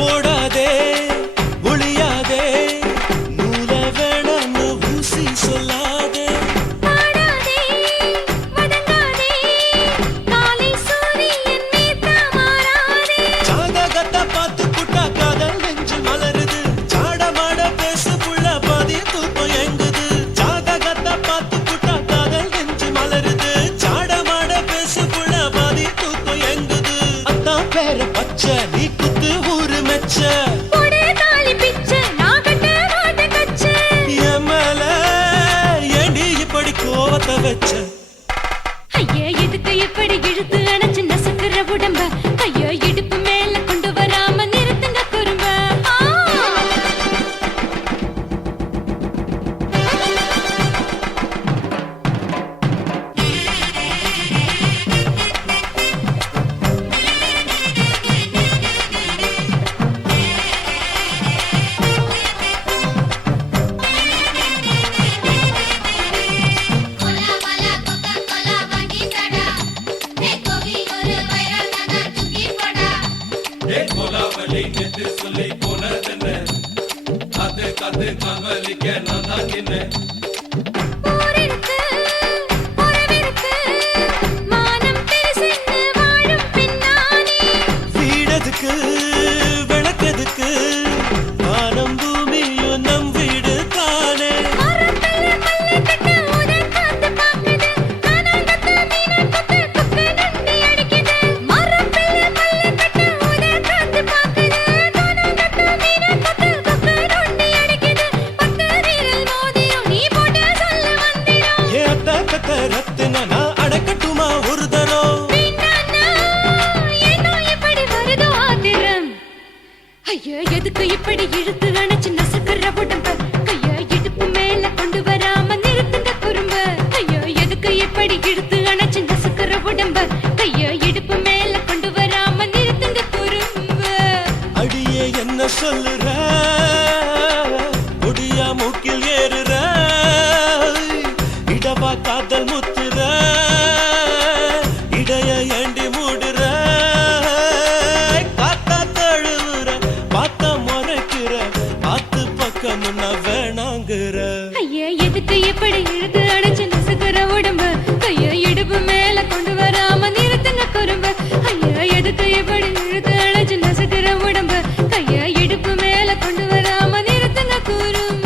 ஓடாதே ஒளியாதே நூல வேணான்னு ஊசி சொல்லாதே பாடாதே வதங்காதே காலை சூரியன் மீதா மாறாதே ஜாதகத்தை பார்த்து புட்டா காதல் நெஞ்சு மலருது சாடமாட பேசு புள்ள பாதி தூக்கம் எங்குது ஜாதகத்தை பார்த்து புட்டா காதல் நெஞ்சு மலருது சாடமாட பேசு புள்ள பாதி தூக்கம் எங்குது அத்தான் பேர பச்சை நீ குத்து ஊரு மெச்ச போடே தாலி பிச்சை நான் கட்ட மாட்ட கச்சை என் மேல ஏண்டி இப்படி கோவத்தை வச்ச ஐயா எதுக்கு இப்படி இழுத்து அணைச்சு நசுக்குற உடம்ப ஐயா இடுப்பு மேல கொண்டு வராம நிறுத்துங்க குறும்ப ஊரிருக்கு உறவிருக்கு மானம் பெருசென்னு வாழும் பின்னானே வீடதுக்கு விளக்கதுக்கு வானம் பூமியும் நம் வீடு தானே மரத்துல மல்லி கட்டு உதன் காத்து பாக்குது கானாங்கத்து மீனை கொத்து கொக்கு நொண்டி அடிக்குது மரத்துல மல்லி கட்டு உதன் காத்து பாக்குது கானாங்கத்து மீனை கொத்து கொக்கு நொண்டி அடிக்குது பத்து வீரல் மோதிரம் நீ போட்டு சொல்ல வந்திரம் ஏத்த கத்த ரத்தின நான் அடக்கட்டுமா ஒரு தரம் வேண்டாண்ணா, ஏனோ இப்படி வருதோ ஆத்திரம் ஐயா எதுக்கு இப்படி இழுத்து அணைச்சு நசுக்குற உடம்ப கையா இடுப்பு மேல கொண்டு வராம நிறுத்துங்க குறும்ப ஐயா எதுக்கு இப்படி இழுத்து அணைச்சு நசுக்குற உடம்ப கையா இடுப்பு மேல கொண்டு வராம நிறுத்துங்க குறும்ப அடியே என்ன சொல்லுற முடியா மூக்கில் ஏறுற இடவா காதல் முத்துற இடைய ஏண்டி மூடுற காத்தா தழுவுற பார்த்த முறைக்கிற ஆத்து பக்கம் நான் வேணாங்கிற ஐயா எதுக்கு இப்படி இழுத்து அணைச்சு நசுக்குற உடம்ப கையா இடுப்பு மேல கொண்டு வராம நிறுத்துங்க குறும்ப ஐயா எதுக்கு இப்படி இழுத்து அணைச்சு நசுக்குற உடம்ப கையா இடுப்பு மேல கொண்டு வராம நிறுத்துங்க குறும்ப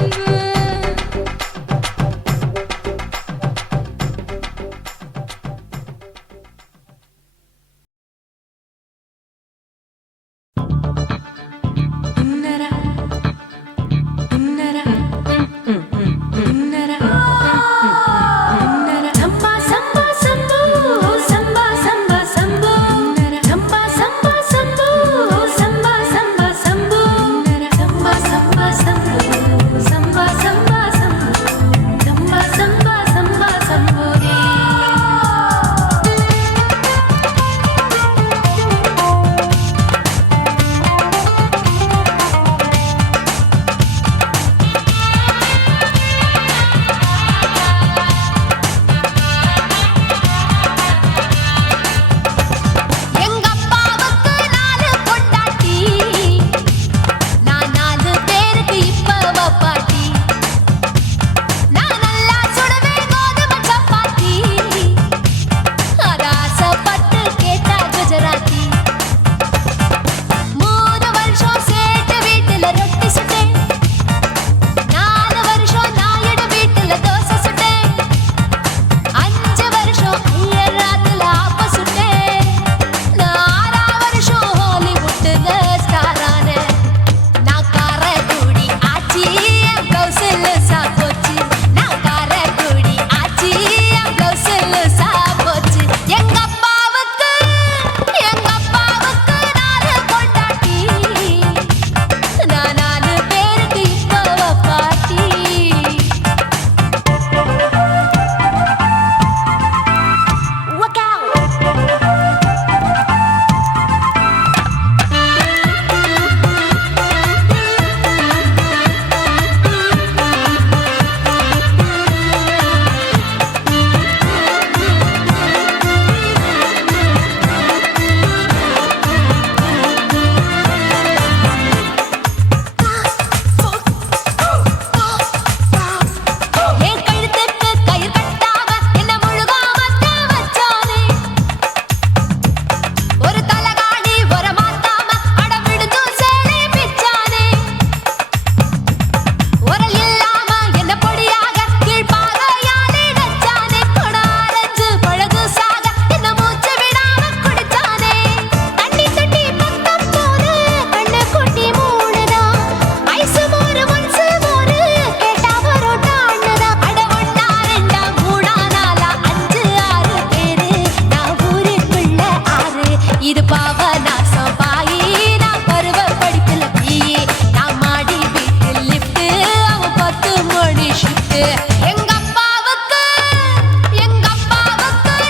இருக்கு. எங்க அப்பாவுக்கு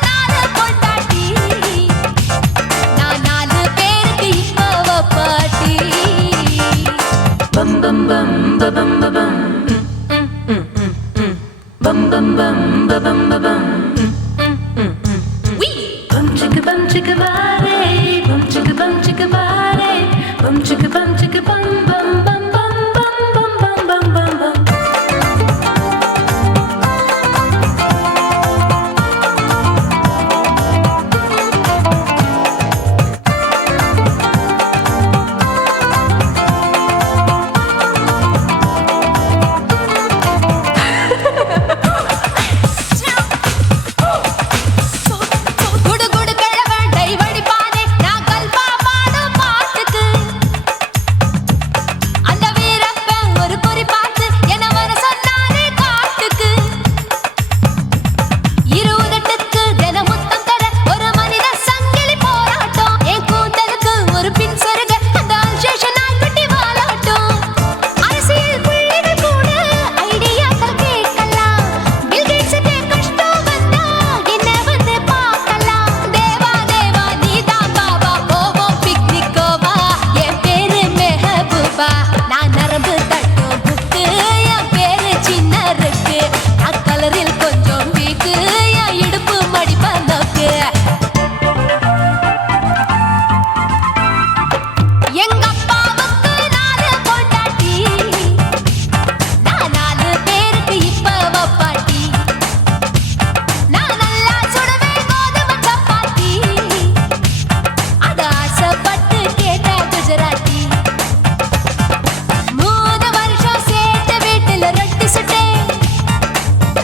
நாலு பொண்டாட்டி, நான் 4 பேருக்கு இப்ப பாட்டி. பம் பம் பம் பம் பம் bum bum bum bum bum bum wee bum chicka bare bum chicka bare bum chicka bum bum bum bum bum bum bum bum bum. குடு குடு கிழவன் டைவடி பானே நான் கல்பா பாடும் பாட்டுக்கு அந்த வீரப்பன் ஒரு குறி பார்த்து என்ன வர சொன்னானே காட்டுக்கு 28க்கு தின முத்தம் தர ஒரு மனித சங்கிலி போராட்டம் என் கூந்தலுக்கு ஒரு பின் சொருக அந்த அல்சேஷன் நாய்க்குட்டி வாலாட்டம் அரசியல் புள்ளிகள் கூட ஐடியாக்கள் கேட்கலாம் பில் கேட்ஸுக்கு கஷ்டம் வந்தா என்ன வந்து பார்க்கலாம் தேவா தேவா நீதான் பாபா போவோம் பிக்னிக்கோவா என் பேரு மெஹபூபா நான் நரம்பு தட்டும் புக்கு என் பேரு சின்ன இருக்கு நான் கலரில் கொஞ்சம் வீக்கு என் இடுப்பு மடிப்ப நோக்கு எங்க அப்பாவுக்கு 4 பொண்டாட்டி, நான் 4 பேருக்கு இப்ப பாட்டி. நான் நல்லா சுடுவேன் கோதுமை சப்பாத்தி, அது ஆசைப்பட்டு கேட்ட குஜராத்தி. 3 வருஷம் சேர்த்து வீட்டுல ரொட்டி சுட்டேன்,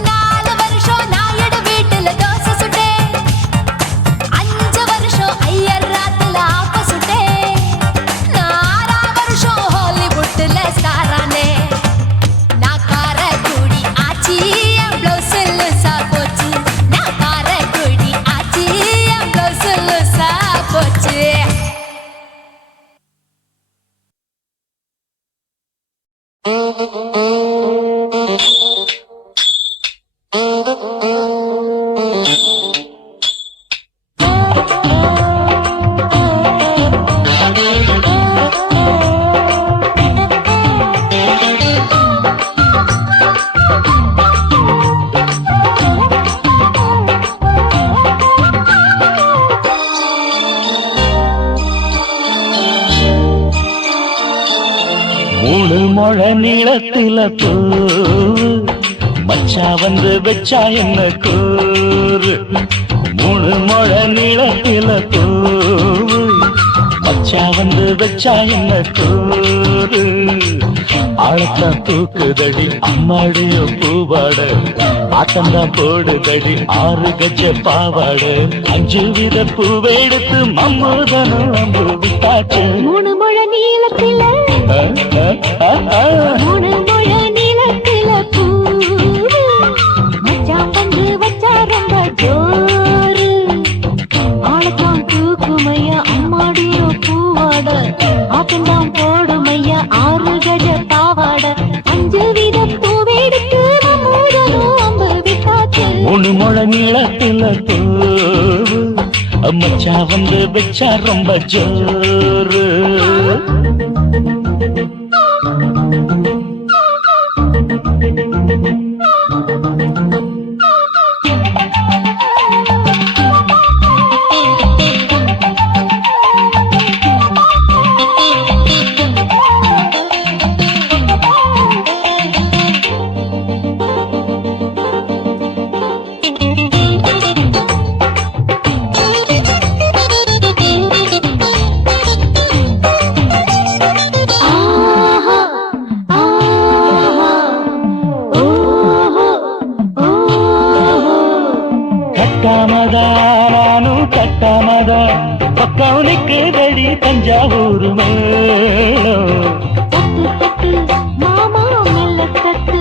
4 வருஷம் நாயுடு வீட்டுல தோசை சுட்டேன், 5 வருஷம் ஐயர் ராத்துல ஆப்ப சுட்டேன், 6 வருஷம் ஹாலிவுட்ல ஸ்டாரானே. நான் காரக்குடி ஆச்சி என் பிளவுஸ் லூசா போச்சு, நான் காரக்குடி ஆச்சி என் பிளவுஸ் லூசா போச்சு. மூணு முழ நீளத்தில பூவு மச்சா வந்து வச்சா என்ன கூறு. 3 முழ நீளத்தில பூவு மச்சா வந்து வச்சா என்ன கூறு. ஆழத்தான் தூக்குதடி அம்மாடிய பூவாட, ஆட்டம்தான் போடுதடி 6 கஜ பாவாட. 5 வித பூவை எடுத்து மம்மூதனும் அம்பு விட்டாச்சு. 3 முழ நீளத்தில 3 முழ நீளத்தில பூவு மச்சான் வந்து வச்சா ரொம்ப ஜோரு. ஆளத்தான் தூக்குமையா அம்மாடிய பூவாட, ஆட்டம்தான் போடுமையா 6 கஜ பாவாட. 5 வித பூவெடுத்து மம்மூதனும் அம்பு விட்டாச்சு. 3 முழ நீளத்தில பூவு மச்சா வந்து வச்சா ரொம்ப ஜோரு. கட்டாமதா பக்கம் நிக்குதடி தஞ்சாவூர் மேளம். மாமா மெல்ல தட்டு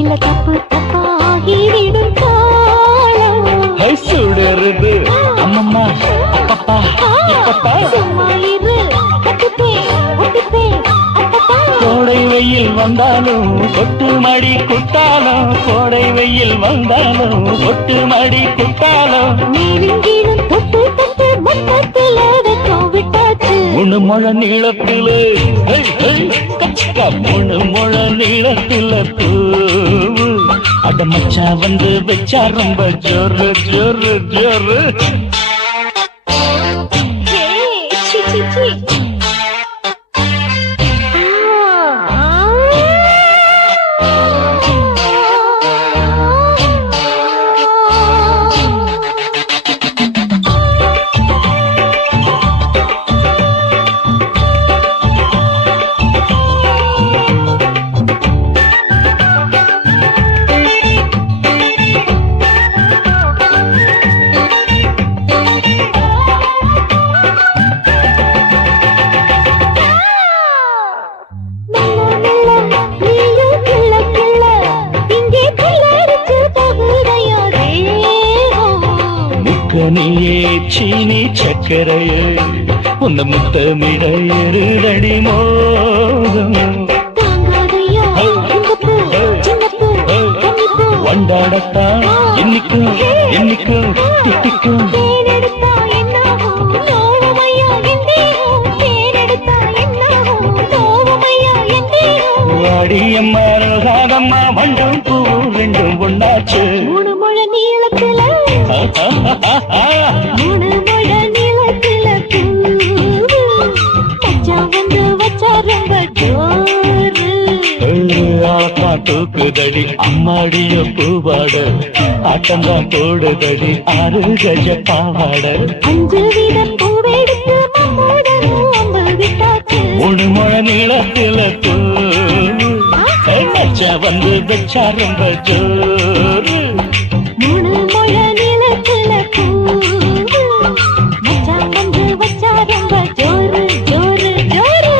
இல்ல தப்பு தப்பாகிவிடும் காலம். சுடருது அம்மம்மா அப்பப்பா இப்பப்பா சும்மா இரு கட்டுப்பே ஒட்டுப்பே அப்பப்பா. கோடை வெயில் வந்தாலும் கொட்டு மடி குத்தாலும் கோடை வெயில் வந்தாலும் கொட்டு மடி குத்தாலும் நீலங்கீழும் தொட்டு தொட்டு மொத்தத்தில் வெக்கம் விட்டாச்சு முழு முழ நீளத்துல முழு முழ நீளத்துல பூவு அட மச்சா வந்து வச்சா ரொம்ப ஜோரு ஜோரு ஜோரு சி சி சி நீயே சீனி சக்கரையே உன்ன முத்தமிட எருதடி மோகம் வண்டாடத்தான் என்னைக்கும் என்னைக்கும் திட்டிக்கும் வாடியம்மா ரோகாதம்மா வண்டும் பூ ரெண்டும் ஒண்ணாச்சு மூணு முழ நீளத்துல மூணு முழ நீளத்துல மச்சா வந்து வச்சா ரொம்ப ஜோரு தூக்குதடி அம்மாடிய பூவாட ஆட்டம்தான் போடுதடி 6 கஜ பாவாட 5 வீத பூவெடுத்து மம்மோடனும் அம்பு விட்டாச்சு மூணு முழ நீளத்துல பூ மச்சா வந்து வச்சா ரொம்ப ஜோரு மூணு முழ நீளத்துல மச்சா வந்து வச்சா ரொம்ப ஜோரு ஜோரு ஜோரு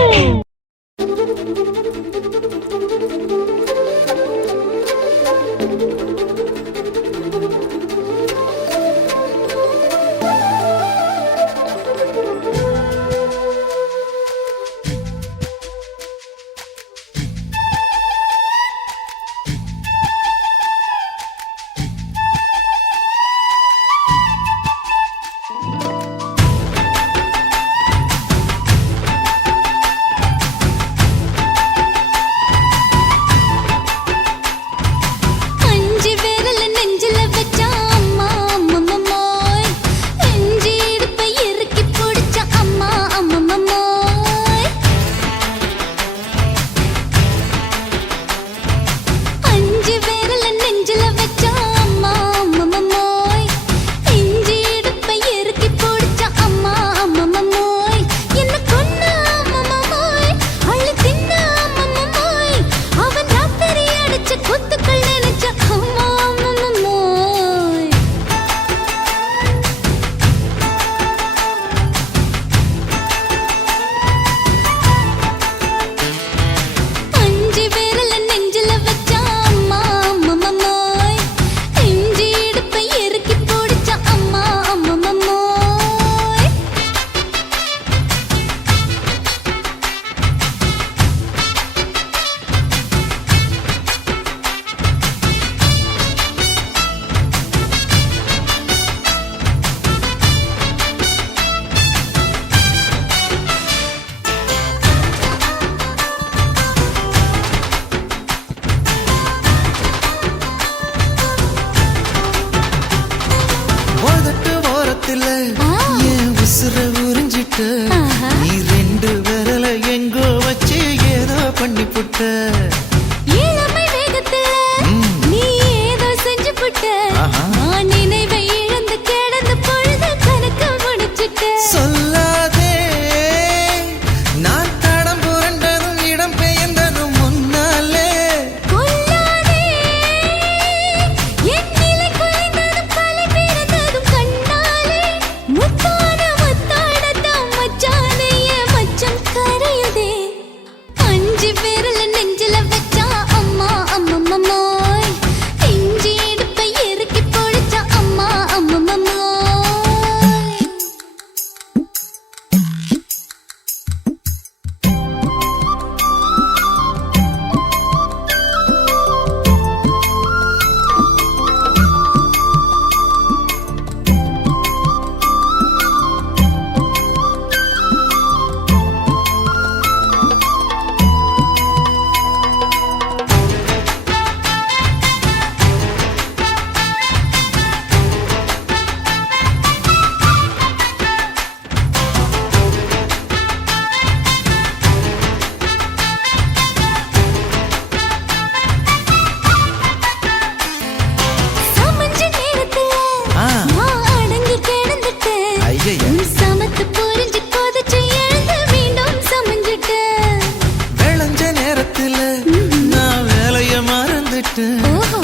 வந்துட்டேன்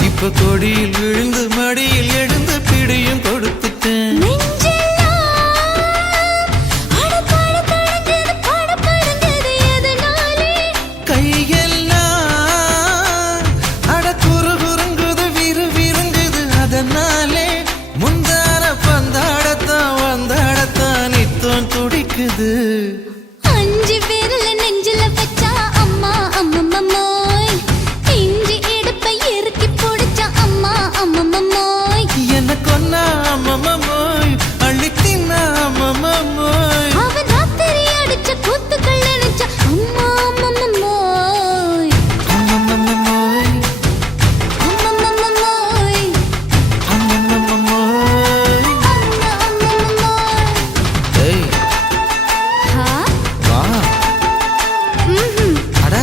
இப்ப கொடியில் விழுந்து மடியில் எழுந்து பிடியும் கொடுத்துட்டேன் கையெல்லாம் அட குறு குறுங்குது விறு விருங்குது அதனாலே முந்தார பந்தாடத்தான் வந்தாடத்தான் நித்தம் துடிக்குது அஞ்சு பேர்ல நெஞ்சில வச்சா அம்மா அம்மம்மோய் இஞ்சி எடுப்பை இறுக்கி பிடிச்சா அம்மா அம்மம்மோய் என்ன கொன்னா அம்மம்மோய் அள்ளித்தின்னா அம்மம்மோய் அவன் ராத்திரி அடிச்ச கூத்துக்கள் நினைச்சா அம்மா அம்மம்மோய் அம்மம்மோய் அம்மம்மோய் அம்மம்மோய் அம்மா அம்மம்மோய் ஏய் ஹா வா அட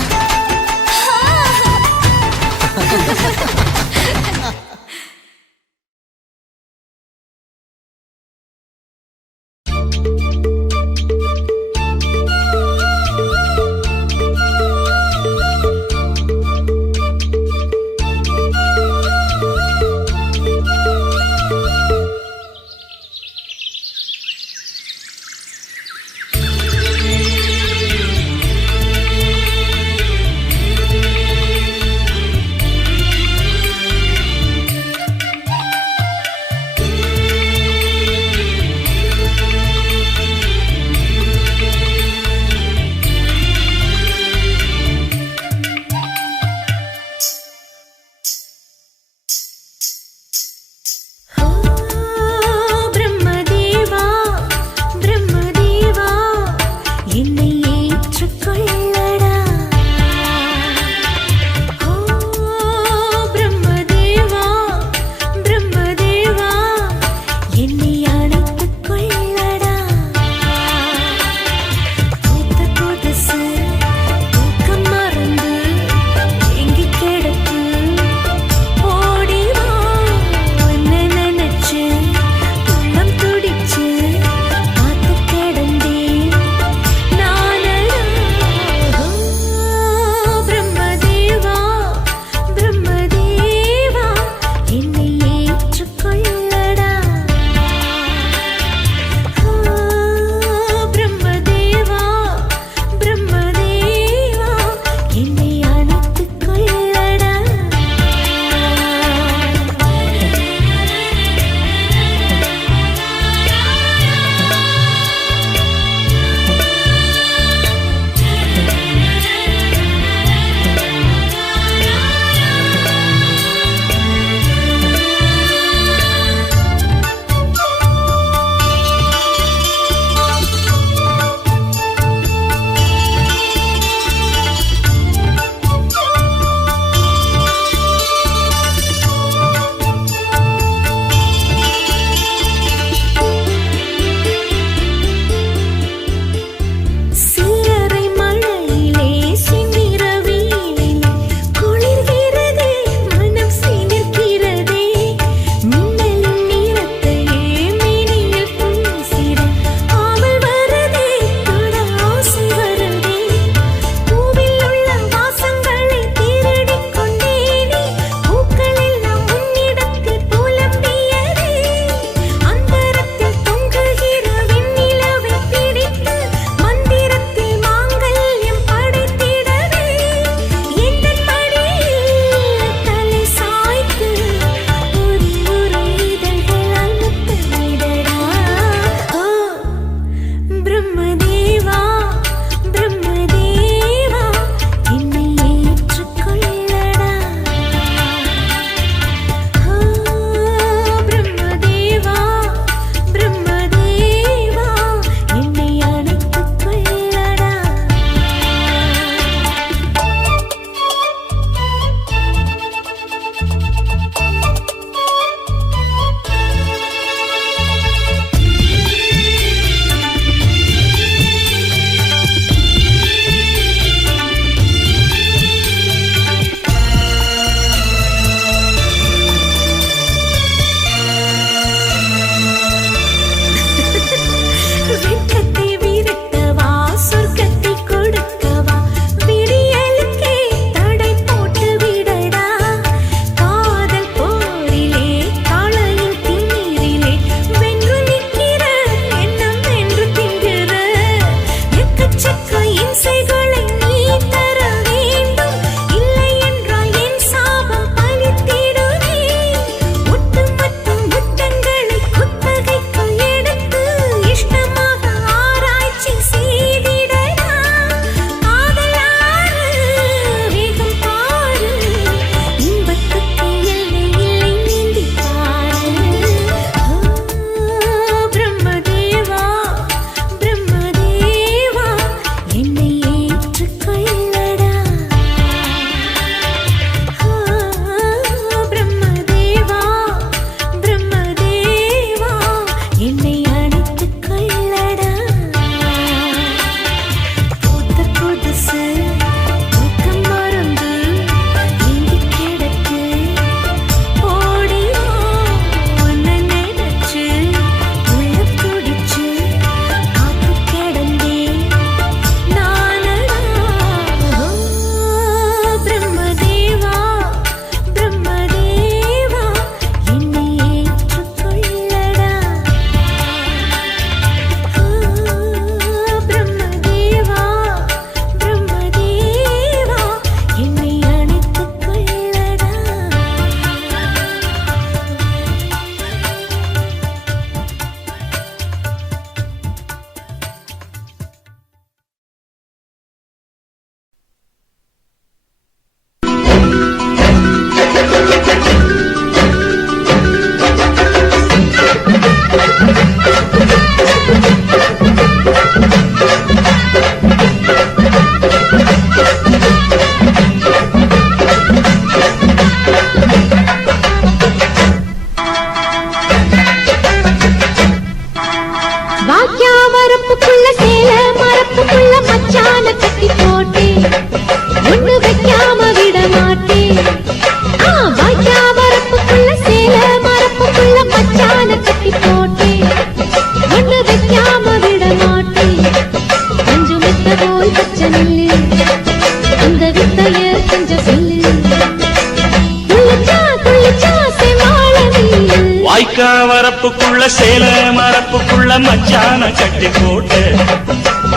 வாய்க்கா வரப்புக்குள்ள சேல மரப்புக்குள்ள மச்சான கட்டி போட்டு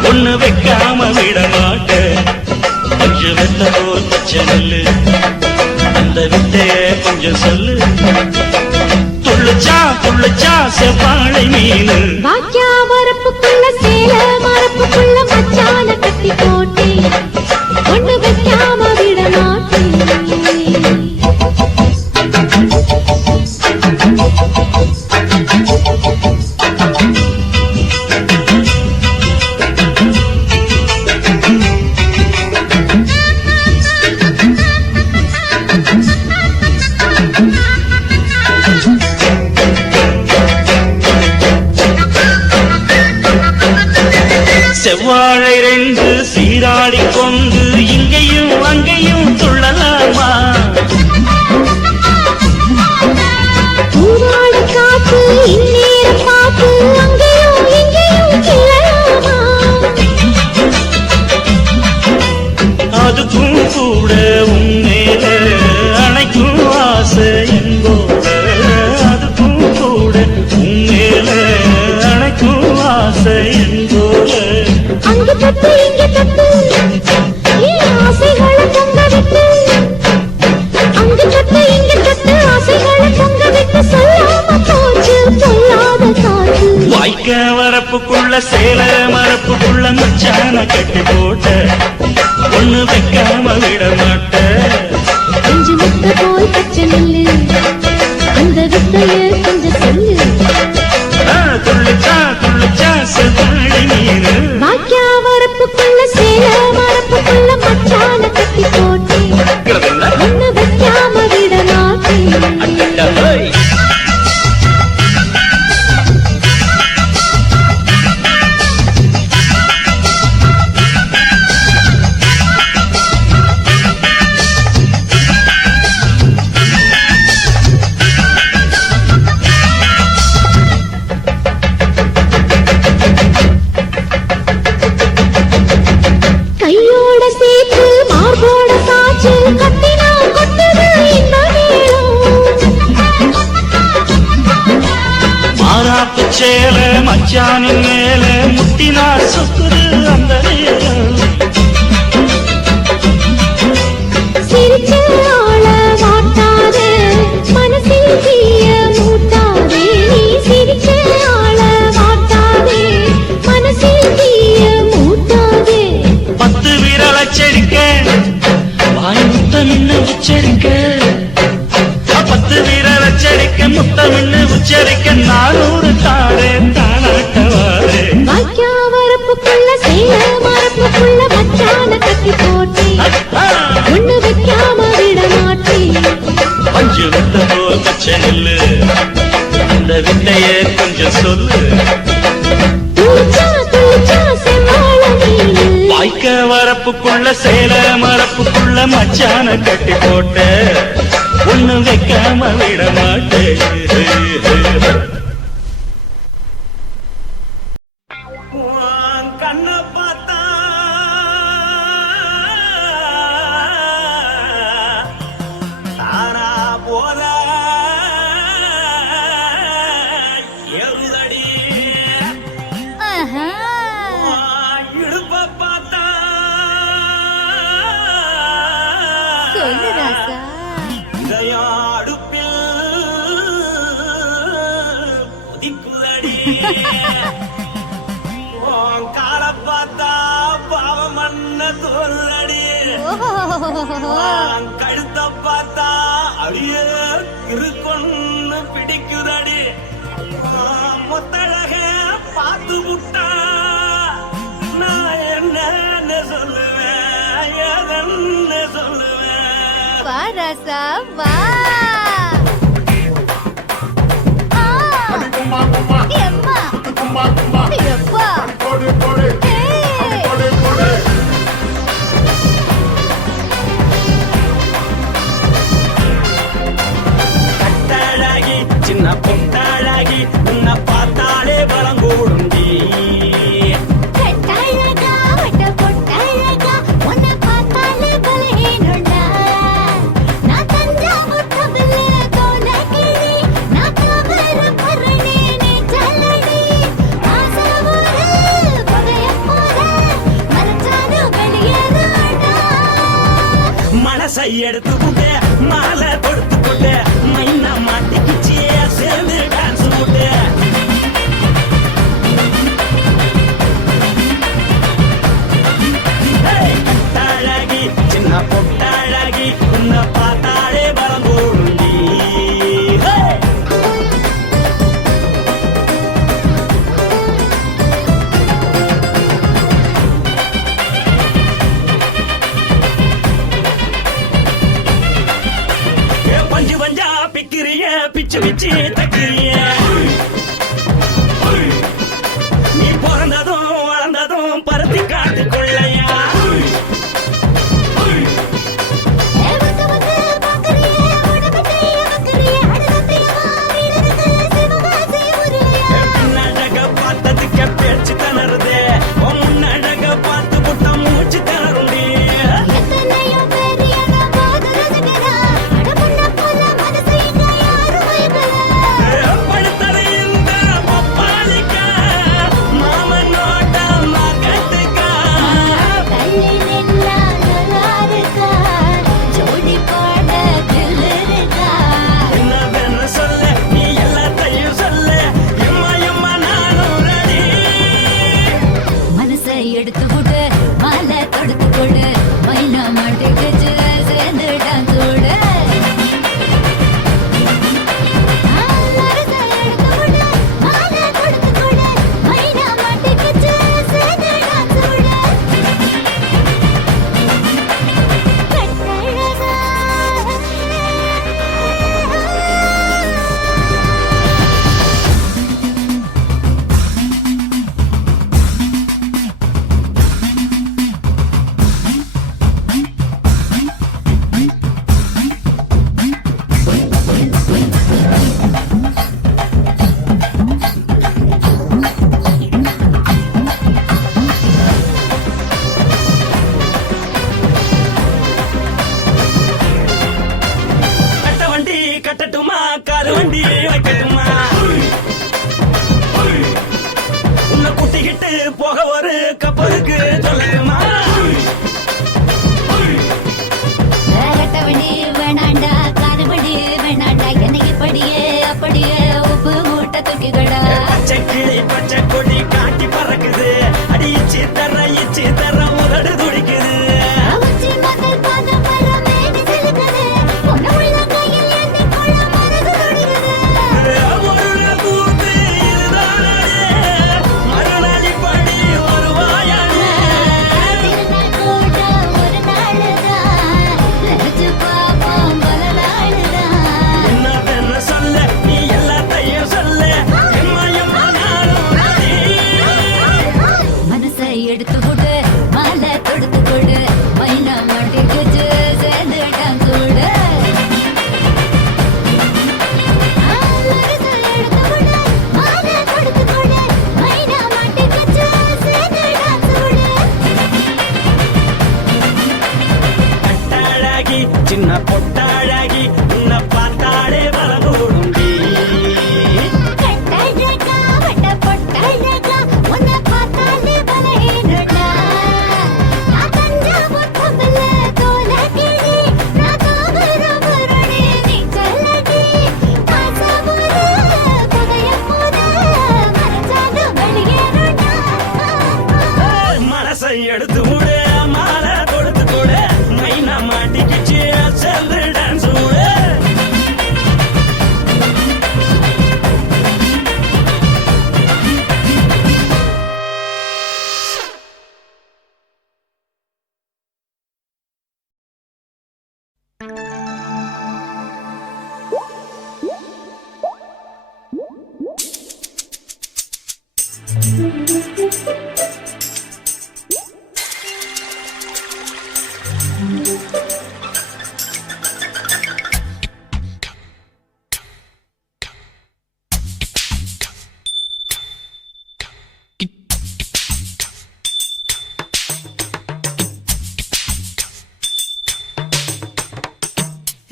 ஒண்ணு வைக்காம விட மாட்ட கொஞ்சம் வெத்த போல் பச்சை நெல்லு அந்த வித்தைய கொஞ்சம் சொல்லு துள்ளுச்சா செவ்வாழை மீனு வாக்கியா வரப்புக்குள்ள சேல மரப்புக்குள்ள மச்சான கட்டி போட்டே ஒண்ணு வைக்காம விட மாட்டேன் செவ்வாழை ரெண்டு சீராடி கொண்டு இங்கேயும் அங்கேயும் துள்ளலாமா ஊராடு காத்து இந்நேரம் பார்த்து அங்கேயும் இங்கேயும் கிளலாமா அதுக்கும் கூட உன்மேல அணைக்கும் ஆசை என்போட அதுக்கும் கூட உன்மேல அணைக்கும் ஆசை என்போட அங்கு தட்டு இங்க தட்டு ஏன் ஆசைகளை பொங்க விட்டு அங்கு தட்டு இங்க தட்டு ஆசைகளை பொங்க விட்டு சொல்லாம போச்சு சொல்லாத காற்று வாய்க்க வரப்புக்குள்ள சேல மரப்புக்குள்ள மச்சான கட்டி போட்ட ஒண்ணு வைக்காம விட மாட்ட கொஞ்சம் முத்த போல் பச்சை நெல்லு அந்த வித்தைய கொஞ்சம் சொல்லு துள்ளுச்சா செவ்வாழை மீனு வாக்கியா வரப்புக்குள்ள சேல மரப்புக்குள்ள மச்சான கட்டி போட்டே ஒண்ணு வைக்காம விட மாட்டேன் கையோட சேர்த்து மார்போட சாச்சு கட்டினா கொட்டுது இந்த மாறாப்பு சேல மச்சானின் மேல முட்டினா சுத்துது அந்த நேரம் சிரிச்ச ஆள வாட்டாதே மனசில் தீய மூட்டாதே நீ சிரிச்ச ஆள வாட்டாதே மனசில் தீய மூட்டாதே 10 விரல் அச்சடிக்க வாய் முத்தமின்னு உச்சரிக்க 10 விரல் அச்சடிக்க முத்தமின்னு உச்சரிக்க 400 தாரே தானாட்டவாரே வாக்கியா வரப்புக்குள்ள சேல மரப்புக்குள்ள மச்சான கட்டி போட்டே ஒண்ணு வைக்காம விட மாட்டேன் பஞ்சு வித்த போல் பச்சை நெல்லு அந்த வித்தைய கொஞ்சம் சொல்லு துளிச்சா செவ்வாழை மீனு வாய்க்க வரப்புக்குள்ள சேல மரப்புக்குள்ள மச்சான கட்டி போட்ட ஒண்ணு வைக்காம விட மாட்டேன் கண்ண பார்த்தா தாரா போல எருதடி இடுப்ப பார்த்தா சொல்லு ராசா இதயம் அடுப்பில் உதிக்குதடி கால பார்த்தா பாவம் மண்ண தோல்றடி கழுத்த பார்த்தா அடிய இருக்கொன்னு பிடிக்குதடி மொத்தழக பார்த்து விட்டா நான் என்ன சொல்லுவேன் எதன்னு சொல்லுவேன் வா ராசா வா கட்டழகி சின்ன பொட்டழகி உன்னை பார்த்தாலே பலங்கூடுண்டி கட்டழகா வட்ட பொட்டழகா உன்னை பார்த்தாலே பலஹீனண்டா நான் தஞ்சாவூர் எடுத்து புட்டு மாலை கொடுத்து போட்டு மைனா மாட்டிக்கிச்சு சேர்ந்து டான்ஸ் போட்டு கட்டாழகி சின்ன பொட்டாழகி உன்னை பார்த்தாலே பலம் போடுண்டி பஞ்சு பஞ்சா பிக்கிறிய பிச்சு பிச்சு தக்கிறிய நீ பிறந்ததும் வளர்ந்ததும் பருத்தி காட்டுக்குள்ளையா முன்னழக பார்த்ததுக்கு பேச்சு திணறுது முன்னழக பார்த்து புட்ட மூச்சு திணறுண்டி எடுத்து விடு மாலை தொடுத்து கொடு மைனா மாட்டுக்கு சேர்ந்து டான்ஸ் விடு மாலை தொடுத்து கொடு மைனா மாட்டுக்கு சேர்ந்து டான்ஸ் விடு கட்ட வண்டி கட்டட்டுமா காரு வண்டி வைக்கட்டுமா உன்னை குட்டிக்கிட்டு போக ஒரு கப்பலுக்கு சொல்லட்டுமா கட்டவண்டி வேணாண்டா காதுபடி வேணாண்டா என்னைக்கு படியே அப்படியே உப்பு மூட்டை தூக்கிக்கடா பச்சை கிளி பச்சை கொடி காட்டி பறக்குது அடி இச்சி தர உதடு துடிக்குது மறுநாளி படி வருவாயானே என்ன பெண்ண சொல்ல நீ எல்லாத்தையும் சொல்ல எம்மா எம்மா நானும் ராணி. மனசை எடுத்து விடு மாலை தொடுத்து கொடு மைனா மாட்டுக்கு சேர்ந்து டான்ஸ் விடு கட்டாழகி சின்ன பொட்டாழகி உன்னை பார்த்தாலே பலகூடுண்டி மனசை எடுத்து விடு மாலை கொடுத்து கொடு மைனா மாட்டிக்கிச்சு சேர்ந்து டான்ஸ் விடு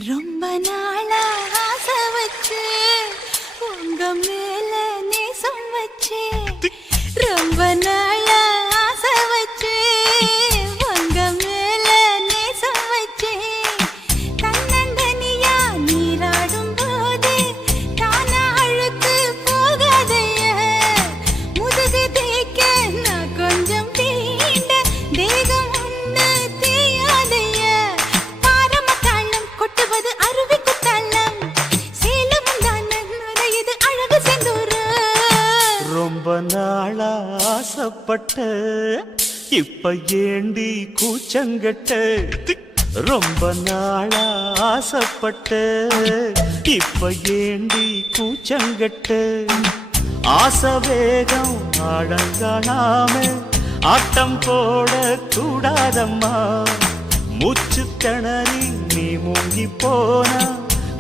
ரொம்ப நாளா ஆசை வச்சு உங்க மேல நேசம் வச்சு ரொம்ப நாளா ஆசை வச்சு உங்க மேல நேசம் வச்சு ஆசைப்பட்ட இப்ப ஏண்டி கூச்சங்கட்ட ரொம்ப நாளா ஆசைப்பட்ட இப்ப ஏண்டி கூச்சங்கட்ட ஆசை வேகம் அடங்கானாம ஆட்டம் போட கூடாதம்மா மூச்சு திணறி நீ மூங்கி போனா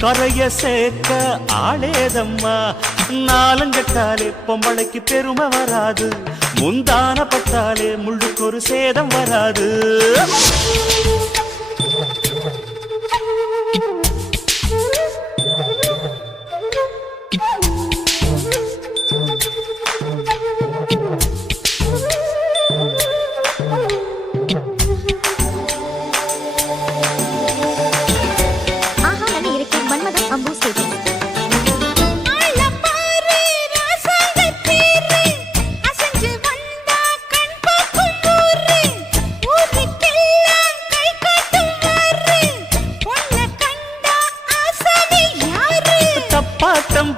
கரைய சேர்க்க ஆளேதம்மா நாலங்கட்டாலே பொம்பளைக்கு பெருமை வராது முந்தான பட்டாலே முள்ளுக்கு ஒரு சேதம் வராது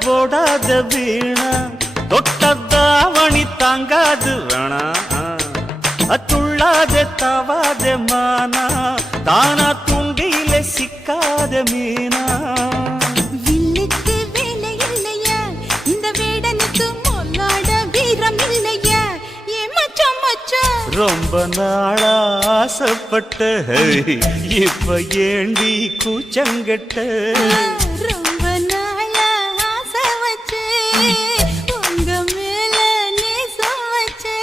போடாத வீணா தொட்டதாவணி தாங்காது வேணா துள்ளாத தவாத மானா தானா துண்டியில சிக்காத மீனா வில்லுக்கு வேலை இல்லையா இந்த வேடனுக்கு மொல்லாட வீரம் இல்லையா ஏ மச்சான் மச்சான் ரொம்ப நாளா ஆசைப்பட்ட இப்ப ஏண்டி கூச்சங்கட்ட ரொம்ப நாளா ஆசை வச்சே உங்க மேல நேசம் வச்சே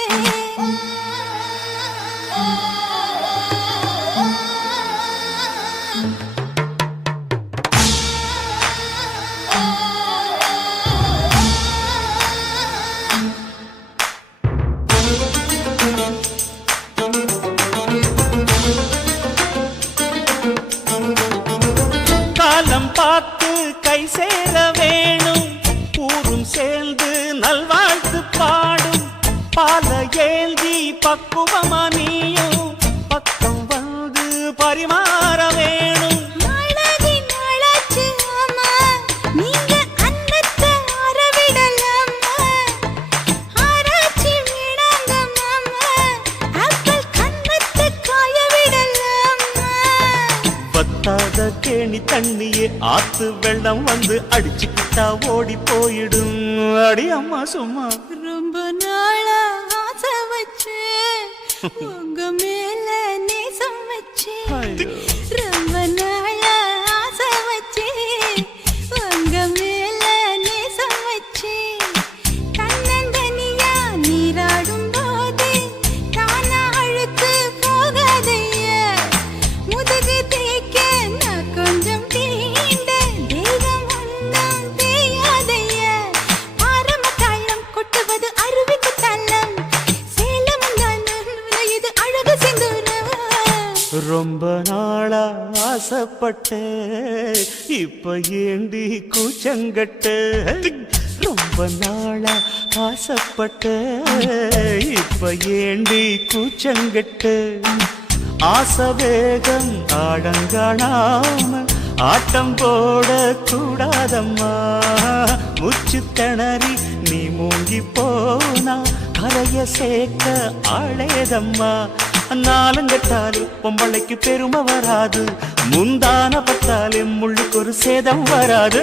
காலம் பார்த்து கை சேர வேணும் ஊரும் சேர்ந்து நல்வாழ்த்து பாடும் பால ஏந்தி பக்குவமா நீயும் பக்கம் வந்து பரிமாற வேணும் நாளாகி நாளாச்சு ஆமா நீங்க அன்னத்தை ஆரவிடலாமா ஆராய்ச்சி விடாங்க மாமா ஆப்பிள் கன்னத்தை காய விடலாமா பத்தாத கேணி தண்ணியே ஆத்து வெள்ளம் வந்து அடிச்சுக்கிட்டா ஓடி போயிடும் அடி அம்மா சும்மா ரொம்ப நாளா ஆசை வச்சே உங்க மேல நேசம் வச்சே ரொம்ப நாளா ஆசை வச்சே உங்க மேல நேசம் வச்சே தன்னந்தனியா நீராடும் போது தானா அழுக்கு போகாதையா முதுகு தேய்க்க நான் கொஞ்சம் தீண்ட தெய்வம் ஒன்றும் தேயாதையா ஆரம்ப தாளம் கொட்டுவது அருவிக்கு தள்ளம் சேலம் இது அழகு சிந்துரம் ரொம்ப நாளா ஆசைப்பட்ட இப்ப ஏண்டி கூச்சங்கட்ட ரொம்ப நாளா ஆசைப்பட்ட இப்ப ஏண்டி கூச்சங்கட்ட ஆசை வேகம் ஆடங்கானாம ஆட்டம் போட கூடாதம்மா முச்சு திணறி நீ மூங்கி போனா கரைய சேர்க்க ஆளேதம்மா நாலங்கட்டாலே பொம்பளைக்கு பெருமை வராது முந்தான பட்டாலே முள்ளுக்கு ஒரு சேதம் வராது